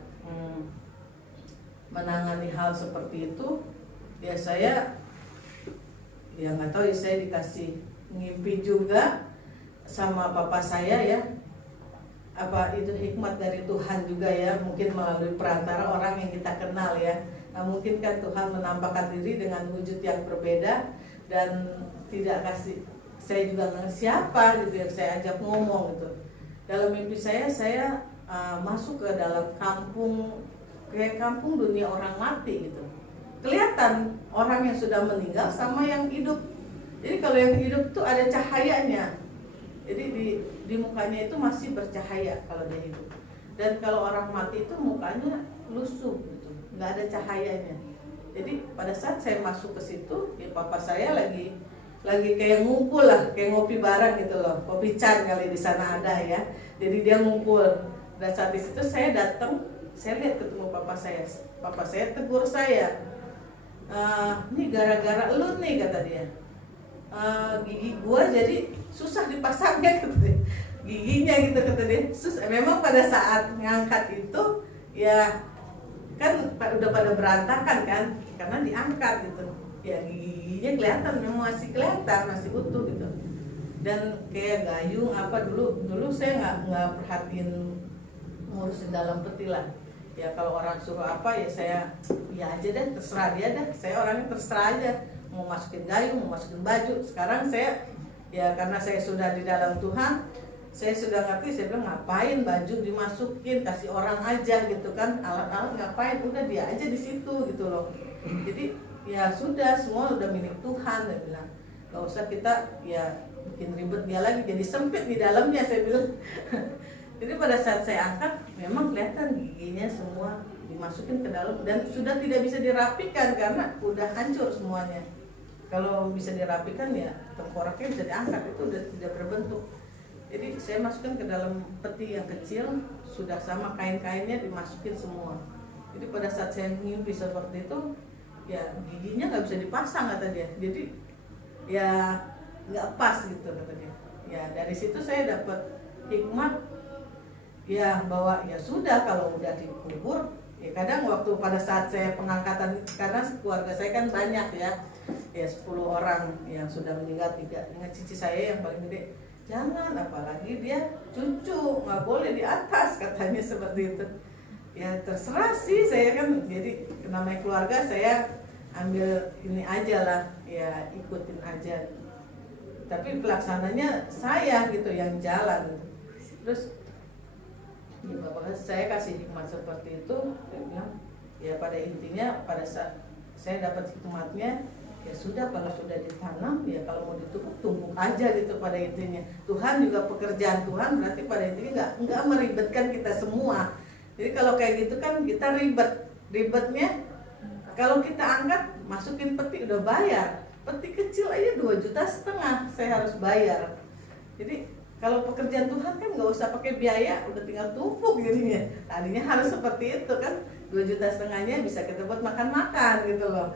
menangani hal seperti itu, ya saya ya nggak tahu ya, saya dikasih ngimpi juga sama papa saya ya. Apa itu hikmat dari Tuhan juga ya, mungkin melalui perantara orang yang kita kenal ya. Nah, mungkin kan Tuhan menampakkan diri dengan wujud yang berbeda dan tidak kasih, saya juga nggak siapa gitu yang saya ajak ngomong gitu. Dalam mimpi saya masuk ke dalam kampung, kayak kampung dunia orang mati gitu. Kelihatan orang yang sudah meninggal sama yang hidup. Jadi kalau yang hidup tuh ada cahayanya. Jadi di mukanya itu masih bercahaya kalau dia hidup. Dan kalau orang mati itu mukanya lusuh gitu, nggak ada cahayanya. Jadi pada saat saya masuk ke situ, ya papa saya lagi kayak ngumpul lah, kayak ngopi bareng gitu loh, kopi chan kali di sana ada ya. Jadi dia ngumpul. Dan saat di situ saya datang, saya lihat ketemu papa saya. Papa saya tegur saya, nih gara-gara lu nih kata dia. Gigi gua jadi susah dipasangnya kata dia. Giginya gitu kata dia. Memang pada saat ngangkat itu ya kan udah pada berantakan kan, karena diangkat gitu. Ya giginya kelihatan, memang masih kelihatan, masih utuh gitu. Dan kayak gayung apa dulu saya nggak perhatiin ngurusin dalam peti lah. Ya kalau orang suruh apa ya saya ya aja deh, terserah dia deh. Saya orangnya terserah aja, mau masukin gayung, mau masukin baju. Sekarang saya ya karena saya sudah di dalam Tuhan, saya sudah ngerti. Saya bilang ngapain baju dimasukin, kasih orang aja gitu kan, alat-alat ngapain, udah dia aja di situ gitu loh. Jadi ya sudah, semua udah milik Tuhan. Saya bilang gak usah kita ya bikin ribet dia lagi, jadi sempit di dalamnya, saya bilang. Jadi pada saat saya angkat, memang kelihatan giginya semua dimasukin ke dalam dan sudah tidak bisa dirapikan karena udah hancur semuanya. Kalau bisa dirapikan ya tengkoraknya bisa diangkat, itu udah tidak berbentuk. Jadi saya masukkan ke dalam peti yang kecil, sudah sama kain-kainnya dimasukin semua. Jadi pada saat saya ngimpi seperti itu, ya giginya nggak bisa dipasang kata dia. Jadi ya nggak pas gitu kata dia. Ya dari situ saya dapat hikmat. Ya bahwa ya sudah kalau udah dikubur ya kadang waktu pada saat saya pengangkatan, karena keluarga saya kan banyak ya 10 orang yang sudah meninggal, 3 dengan cici saya yang paling gede, jangan apalagi dia cucu nggak boleh di atas katanya seperti itu. Ya terserah sih, saya kan jadi namanya keluarga saya ambil ini aja lah ya, ikutin aja, tapi pelaksananya saya gitu yang jalan gitu. Terus ya Bapak saya kasih hikmat seperti itu, dia bilang ya pada intinya pada saat saya dapat hikmatnya ya sudah, kalau sudah ditanam ya kalau mau ditumpuk aja gitu. Pada intinya Tuhan juga pekerjaan Tuhan, berarti pada intinya nggak meribetkan kita semua. Jadi kalau kayak gitu kan kita ribetnya kalau kita angkat masukin peti udah bayar, peti kecil aja 2,5 juta saya harus bayar. Jadi kalau pekerjaan Tuhan kan nggak usah pakai biaya, udah tinggal tumpuk jadinya. Tadinya harus seperti itu kan, 2,5 juta bisa kita buat makan-makan gitu loh.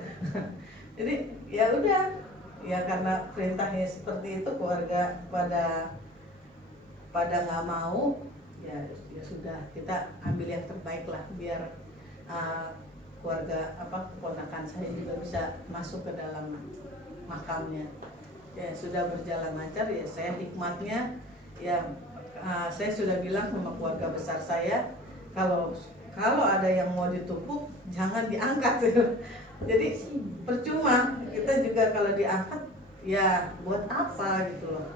Jadi ya udah, ya karena perintahnya seperti itu, keluarga pada nggak mau, ya sudah kita ambil yang terbaik lah biar keluarga keponakan saya juga bisa masuk ke dalam makamnya. Ya sudah berjalan lancar, ya saya hikmatnya. Ya, saya sudah bilang sama keluarga besar saya, kalau ada yang mau ditumpuk jangan diangkat. Jadi percuma kita juga kalau diangkat, ya buat apa gitu loh.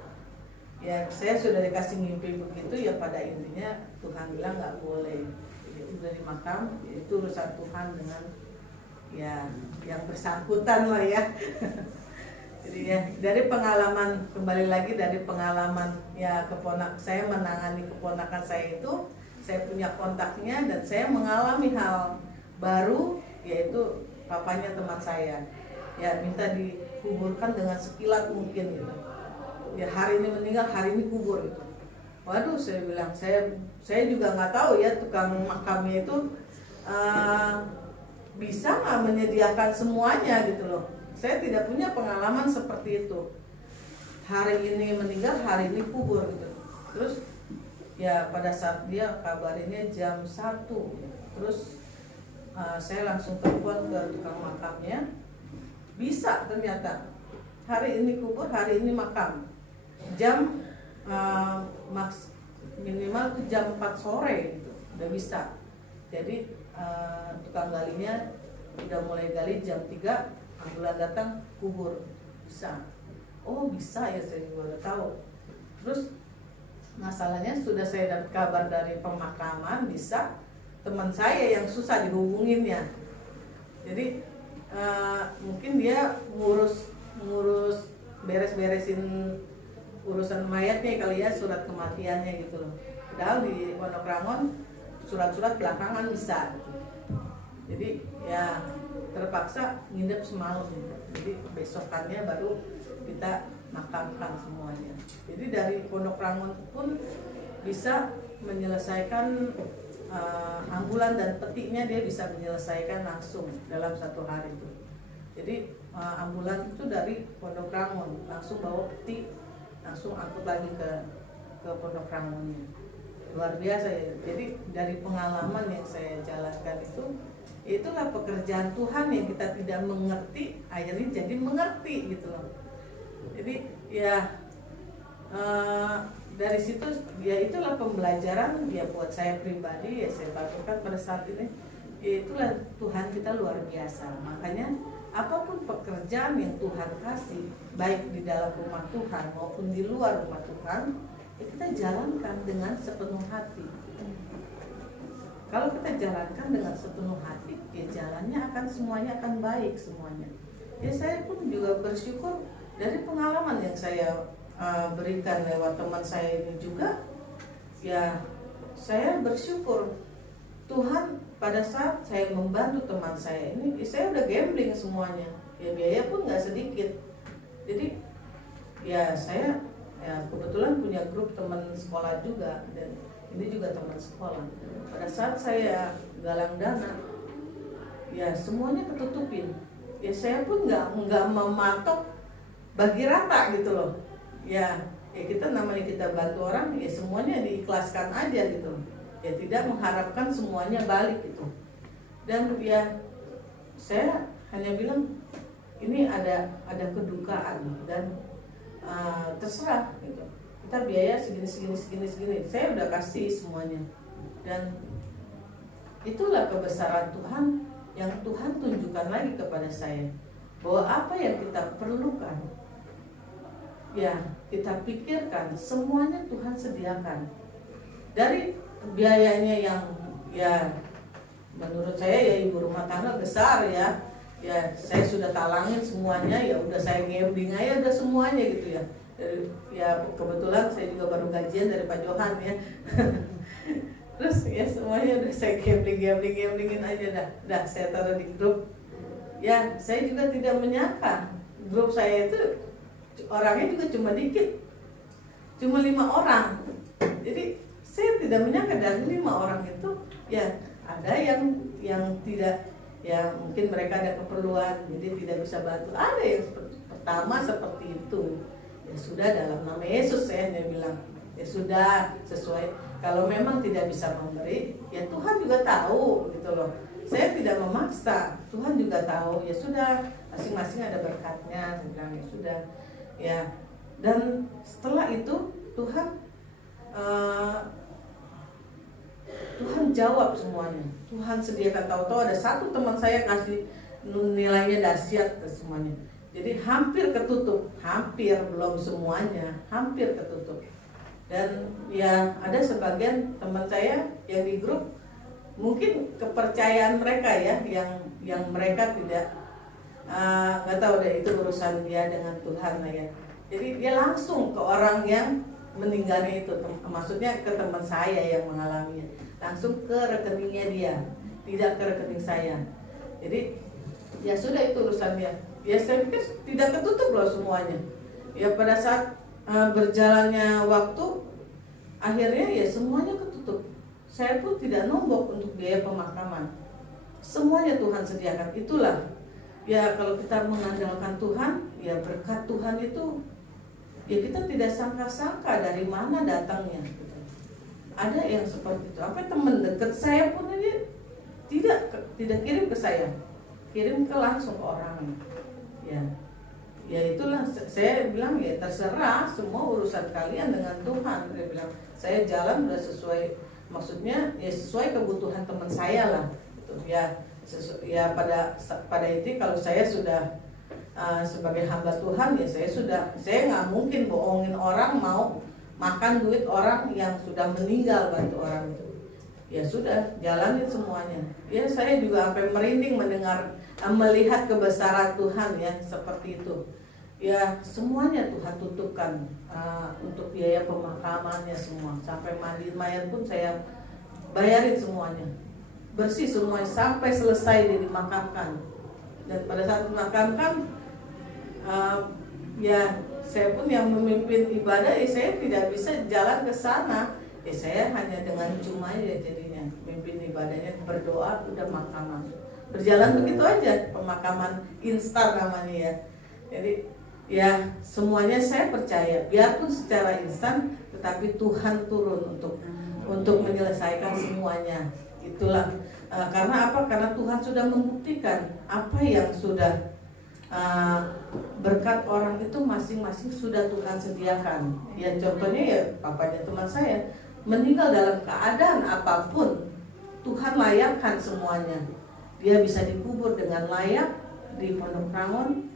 Ya saya sudah dikasih mimpi begitu, ya pada intinya Tuhan bilang nggak boleh. Ya, udah di makam, ya, itu urusan Tuhan dengan ya yang bersangkutan lah ya. Jadi ya dari pengalaman, kembali lagi dari pengalaman ya saya menangani keponakan saya itu, saya punya kontaknya dan saya mengalami hal baru, yaitu papanya teman saya ya minta dikuburkan dengan sekilat mungkin gitu. Ya hari ini meninggal, hari ini kubur gitu. Waduh, saya bilang saya juga nggak tahu ya tukang makamnya itu bisa nggak menyediakan semuanya gitu loh. Saya tidak punya pengalaman seperti itu. Hari ini meninggal, hari ini kubur gitu. Terus ya pada saat dia kabarinnya jam 1, terus saya langsung telepon ke tukang makamnya. Bisa ternyata hari ini kubur, hari ini makam. Jam minimal tuh jam 4 sore gitu, udah bisa. Jadi tukang galinya udah mulai gali jam 3, ambulan datang kubur, bisa. Oh bisa ya, saya juga udah tahu. Terus masalahnya sudah saya dapat kabar dari pemakaman, bisa. Teman saya yang susah dihubunginnya. Jadi mungkin dia ngurus beres-beresin urusan mayatnya kali ya, surat kematiannya gitu loh. Padahal di Pondok Rangon surat-surat belakangan bisa. Jadi ya terpaksa nginep semalam, jadi besokannya baru kita makamkan semuanya. Jadi dari Pondok Rangon pun bisa menyelesaikan ambulan dan petinya, dia bisa menyelesaikan langsung dalam 1 hari itu. Jadi ambulan itu dari Pondok Rangon langsung bawa peti, langsung angkut lagi ke Pondok Rangonnya. Luar biasa ya. Jadi dari pengalaman yang saya jalankan itu, itulah pekerjaan Tuhan yang kita tidak mengerti, akhirnya jadi mengerti gitu loh. Jadi ya dari situ ya itulah pembelajaran ya buat saya pribadi, ya saya katakan pada saat ini ya itulah Tuhan kita luar biasa. Makanya apapun pekerjaan yang Tuhan kasih, baik di dalam rumah Tuhan maupun di luar rumah Tuhan, ya kita jalankan dengan sepenuh hati. Kalau kita jalankan dengan sepenuh hati, ya jalannya akan semuanya akan baik semuanya. Ya saya pun juga bersyukur dari pengalaman yang saya berikan lewat teman saya ini juga, ya saya bersyukur Tuhan pada saat saya membantu teman saya ini, saya udah gambling semuanya, ya biaya pun nggak sedikit. Jadi ya saya ya kebetulan punya grup teman sekolah juga, dan ini juga teman sekolah. Pada saat saya galang dana, ya semuanya ketutupin. Ya saya pun nggak mematok bagi rata gitu loh. Ya kita namanya kita bantu orang, ya semuanya diikhlaskan aja gitu. Ya tidak mengharapkan semuanya balik gitu. Dan ya saya hanya bilang ini ada kedukaan dan terserah gitu. Kita biaya segini. Saya udah kasih semuanya. Dan itulah kebesaran Tuhan yang Tuhan tunjukkan lagi kepada saya, bahwa apa yang kita perlukan, ya kita pikirkan, semuanya Tuhan sediakan. Dari biayanya yang ya menurut saya ya ibu rumah tangga besar ya saya sudah talangin semuanya, ya udah saya gambling aja udah semuanya gitu ya. Ya kebetulan saya juga baru gajian dari Pak Johan ya. Terus ya semuanya udah saya gamblingin aja dah saya taruh di grup. Ya saya juga tidak menyangka grup saya itu orangnya juga cuma dikit, cuma 5 orang. Jadi saya tidak menyangka dari 5 orang itu ya ada yang tidak, ya mungkin mereka ada keperluan jadi tidak bisa bantu. Ada yang pertama seperti itu. Ya sudah, dalam nama Yesus saya hanya bilang ya sudah, sesuai. Kalau memang tidak bisa memberi, ya Tuhan juga tahu gitu loh. Saya tidak memaksa, Tuhan juga tahu. Ya sudah, masing-masing ada berkatnya. Saya bilang ya sudah. Ya, dan setelah itu Tuhan jawab semuanya. Tuhan sediakan, tahu-tahu ada satu teman saya kasih nilainya dahsyat ke semuanya. Jadi hampir ketutup, hampir, belum semuanya, hampir ketutup. Dan ya ada sebagian teman saya yang di grup, mungkin kepercayaan mereka ya, yang mereka tidak nggak tahu deh, itu urusan dia dengan Tuhan lah ya. Jadi dia langsung ke orang yang meninggalnya itu, maksudnya ke teman saya yang mengalaminya, langsung ke rekeningnya dia, tidak ke rekening saya. Jadi ya sudah, itu urusan dia. Ya saya pikir tidak ketutup loh semuanya. Ya pada saat berjalannya waktu, akhirnya ya semuanya ketutup. Saya pun tidak nombok untuk biaya pemakaman. Semuanya Tuhan sediakan. Itulah ya, kalau kita mengandalkan Tuhan, ya berkat Tuhan itu ya kita tidak sangka-sangka dari mana datangnya gitu. Ada yang seperti itu. Apa teman dekat saya pun ini tidak kirim ke saya, kirim ke langsung ke orangnya. Ya itulah saya bilang ya terserah, semua urusan kalian dengan Tuhan. Saya bilang saya jalan udah sesuai, maksudnya ya sesuai kebutuhan teman saya lah gitu. Ya pada itu kalau saya sudah sebagai hamba Tuhan, ya saya nggak mungkin bohongin orang mau makan duit orang yang sudah meninggal, bantu orang itu. Ya sudah, jalanin semuanya. Ya saya juga sampai merinding melihat kebesaran Tuhan ya seperti itu. Ya semuanya Tuhan tutupkan untuk biaya pemakamannya semua, sampai mandi mayat pun saya bayarin semuanya, bersih semuanya sampai selesai dia dimakamkan. Dan pada saat dimakamkan, ya saya pun yang memimpin ibadah, ya saya tidak bisa jalan ke sana. Ya saya hanya dengan cuma ya jadinya memimpin ibadahnya, berdoa, udah makaman. Berjalan begitu aja, pemakaman instan namanya ya. Jadi ya semuanya saya percaya, biarpun secara instan, tetapi Tuhan turun untuk menyelesaikan semuanya. Itulah karena apa? Karena Tuhan sudah membuktikan apa yang sudah berkat orang itu masing-masing sudah Tuhan sediakan. Ya contohnya ya papanya teman saya meninggal dalam keadaan apapun, Tuhan layakkan semuanya. Dia bisa dikubur dengan layak di Pondok Rangon,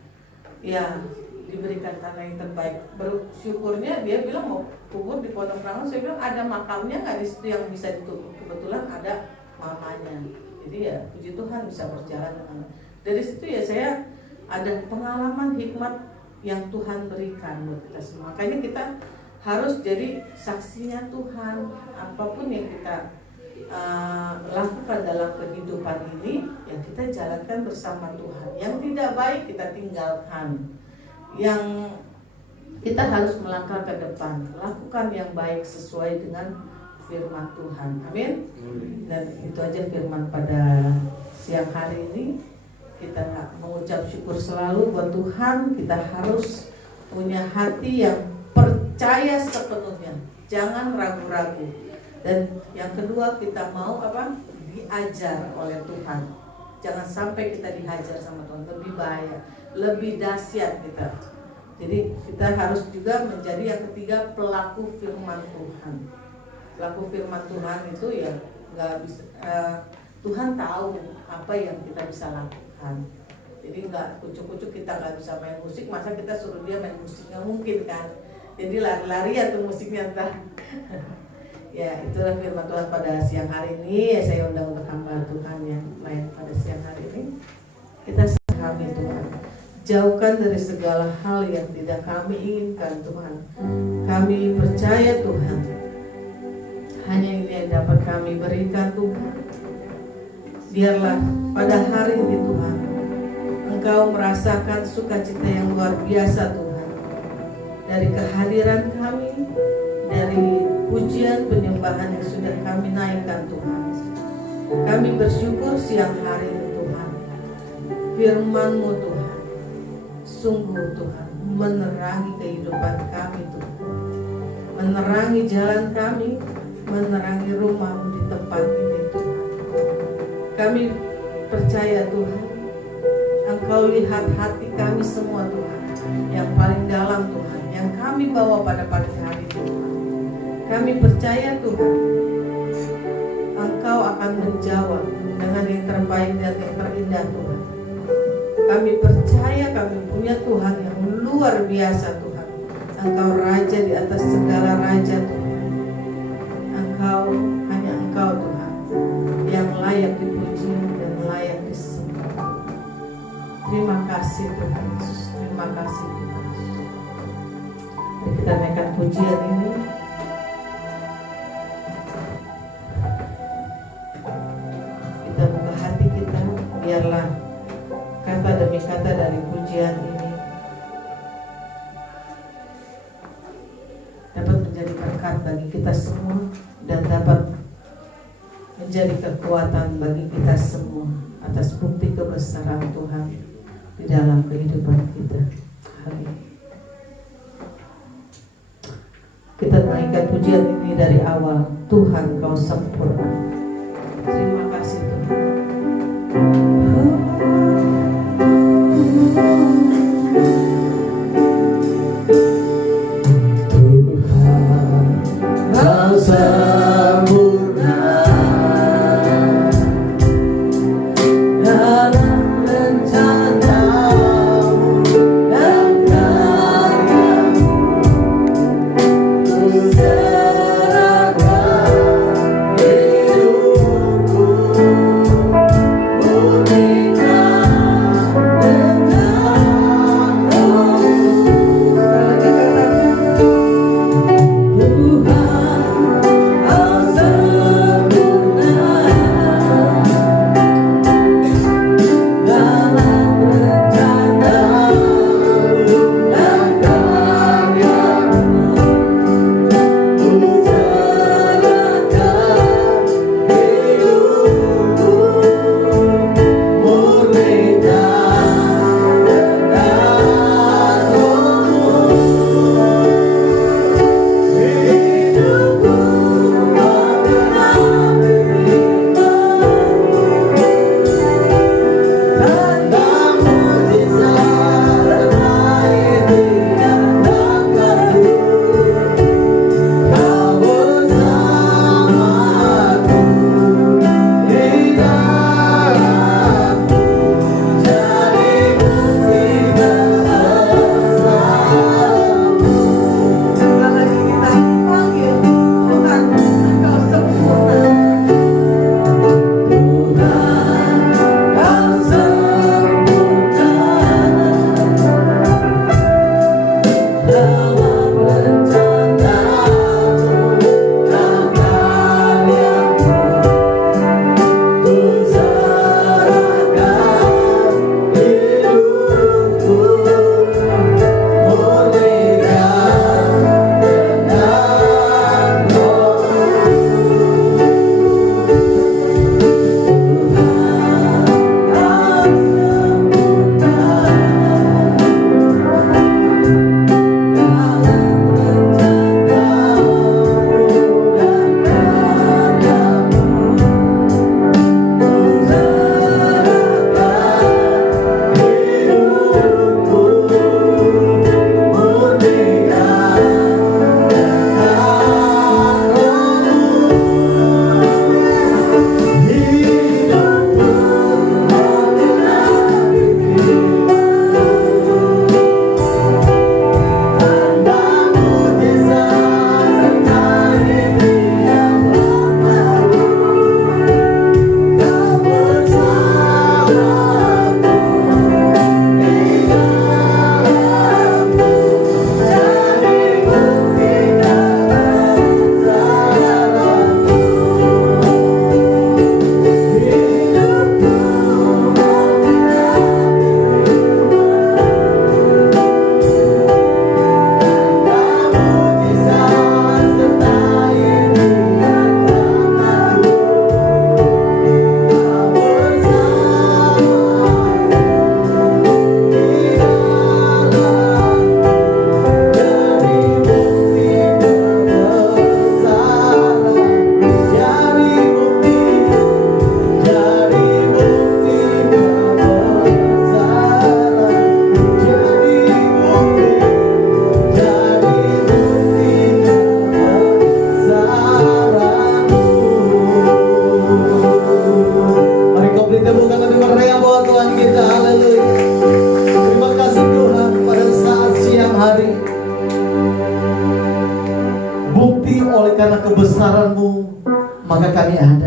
ya diberikan tanah yang terbaik. Bersyukurnya dia bilang mau kubur di Pondok Rangon. Saya bilang ada makamnya nggak di situ yang bisa ditutup? Kebetulan ada mamanya. Jadi ya puji Tuhan bisa berjalan dengan. Dari situ ya saya ada pengalaman hikmat yang Tuhan berikan buat kita semua. Makanya kita harus jadi saksinya Tuhan. Apapun yang kita lakukan dalam kehidupan ini, ya kita jalankan bersama Tuhan. Yang tidak baik kita tinggalkan. Yang kita harus melangkah ke depan, lakukan yang baik sesuai dengan firman Tuhan. Amin. Dan itu aja firman pada siang hari ini. Kita mengucap syukur selalu buat Tuhan. Kita harus punya hati yang percaya sepenuhnya, jangan ragu-ragu. Dan yang kedua, kita mau diajar oleh Tuhan. Jangan sampai kita dihajar sama Tuhan, lebih bahaya, lebih dahsyat kita. Jadi kita harus juga menjadi yang ketiga, pelaku firman Tuhan. Pelaku firman Tuhan itu ya nggak bisa. Tuhan tahu apa yang kita bisa lakukan. Jadi nggak kucuk-kucuk kita nggak bisa main musik, masa kita suruh dia main musik, nggak mungkin kan. Jadi lari-larian tuh musiknya entah. Ya itulah firman Tuhan pada siang hari ini. Ya, saya undang untuk hamba Tuhan yang lain pada siang hari ini. Kita kami Tuhan, jauhkan dari segala hal yang tidak kami inginkan Tuhan. Kami percaya Tuhan, hanya ini yang dapat kami berikan Tuhan. Biarlah pada hari ini Tuhan, Engkau merasakan sukacita yang luar biasa Tuhan, dari kehadiran kami, dari pujian penyembahan yang sudah kami naikkan Tuhan. Kami bersyukur siang hari ini Tuhan, firman-Mu Tuhan, sungguh Tuhan menerangi kehidupan kami Tuhan, menerangi jalan kami, menerangi rumah-Mu di tempat ini Tuhan. Kami percaya Tuhan, Engkau lihat hati kami semua Tuhan, yang paling dalam Tuhan, yang kami bawa pada pagi hari Tuhan. Kami percaya Tuhan, Engkau akan menjawab dengan yang terbaik dan yang terindah Tuhan. Kami percaya kami punya Tuhan yang luar biasa Tuhan. Engkau Raja di atas segala raja Tuhan. Hanya Engkau Tuhan yang layak dipuji dan layak disembah. Terima kasih Tuhan Yesus, terima kasih Tuhan Yesus. Mari kita naikkan pujian ini. Kita buka hati kita, biarlah kata demi kata dari pujian ini dapat menjadi berkat bagi kita semua dan dapat menjadi kekuatan bagi kita semua atas bukti kebesaran Tuhan di dalam kehidupan kita. Amin. Kita naikkan pujian ini dari awal. Tuhan Kau sempurna. Terima kasih Tuhan. Kau sempurna dalam rencana-Mu dan karya-Mu. Ku serahkan hidupku.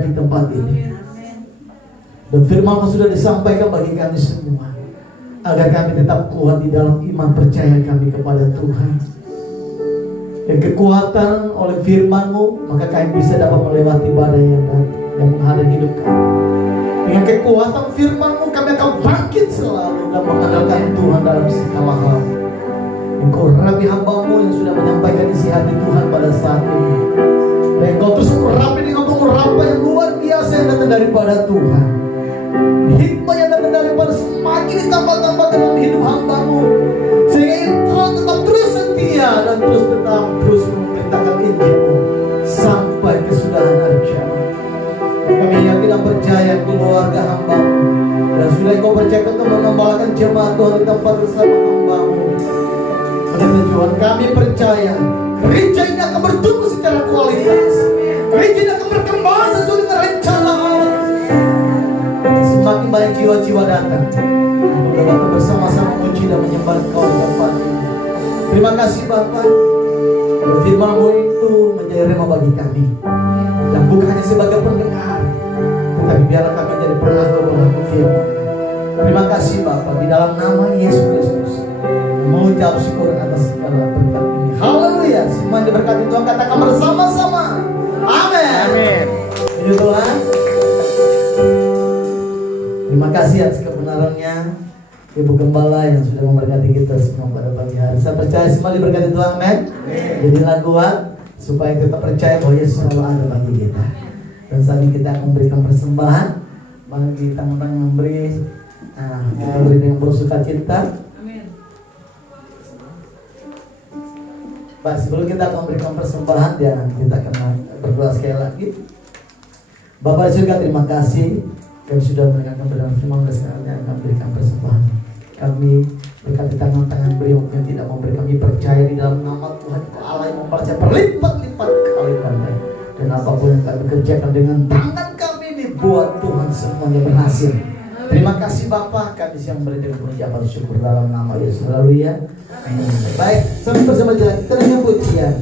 di tempat ini. Dan firman sudah disampaikan bagi kami semua, agar kami tetap kuat di dalam iman percaya kami kepada Tuhan. Dan kekuatan oleh firman-Mu, maka kami bisa dapat melewati badai yang menghadang hidup kami. Dengan kekuatan firman-Mu kami akan bangkit selalu dan mengandalkan Tuhan dalam segala hal. Engkau rapi hamba-Mu yang sudah menyampaikan isi hati Tuhan pada saat ini. Dan Engkau terus rapi dengan pengurapan yang luar biasa yang datang daripada Tuhan. Hikmah yang datang daripada semakin ditambah-tambah dalam hidup hamba-Mu, sehingga itu tetap terus setia dan terus memberitakan Injil-Mu sampai kesudahan hari kiamat. Kami yakin dan percaya keluarga hamba-Mu, dan sudah Engkau percaya untuk mengembalakan jemaat Tuhan di tempat bersama hamba-Mu. Dan Tuhan, kami percaya gereja ini akan bertumbuh secara kualitas. Gereja ini akan berkembang sesuai dengan rencana Allah. Semakin banyak jiwa-jiwa datang, semoga Bapak bersama-sama memuji dan menyembah Engkau di tempat ini. Terima kasih Bapak, firman-Mu itu menjadi rema bagi kami, dan bukan hanya sebagai pendengar, tetapi biarlah kami jadi pelaku firman. Terima kasih Bapak, di dalam nama Yesus Kristus mengucap syukur atas segala berkat ini. Haleluya. Semua yang diberkati Tuhan katakan bersama-sama amin. Amin. Ini Tuhan, terima kasih atas kebenarannya Ibu Gembala yang sudah memberkati kita semua pada pagi hari. Saya percaya semua diberkati Tuhan, amin. Jadilah kuat supaya kita percaya bahwa Yesus selalu ada bagi kita. Dan saat ini kita akan memberikan persembahan bagi teman-teman yang memberi, kita beri dengan bersuka cita. Baik, sebelum kita akan memberikan persembahan dan kita akan berdoa sekali lagi. Bapak di surga, terima kasih kami sudah memberikan kebenaran firman dan sekarang akan memberikan persembahan. Kami berkati tangan-tangan beliau yang tidak memberi, kami percaya di dalam nama Tuhan Allah yang membalas berlipat-lipat kali ganda. Dan apapun yang kami kerjakan dengan tangan kami dibuat Tuhan semuanya berhasil. Terima kasih Bapak, kami siang memberi dengan pengucapan syukur dalam nama Yesus. Haleluya. Baik, sampai bersama kita dengan pujian.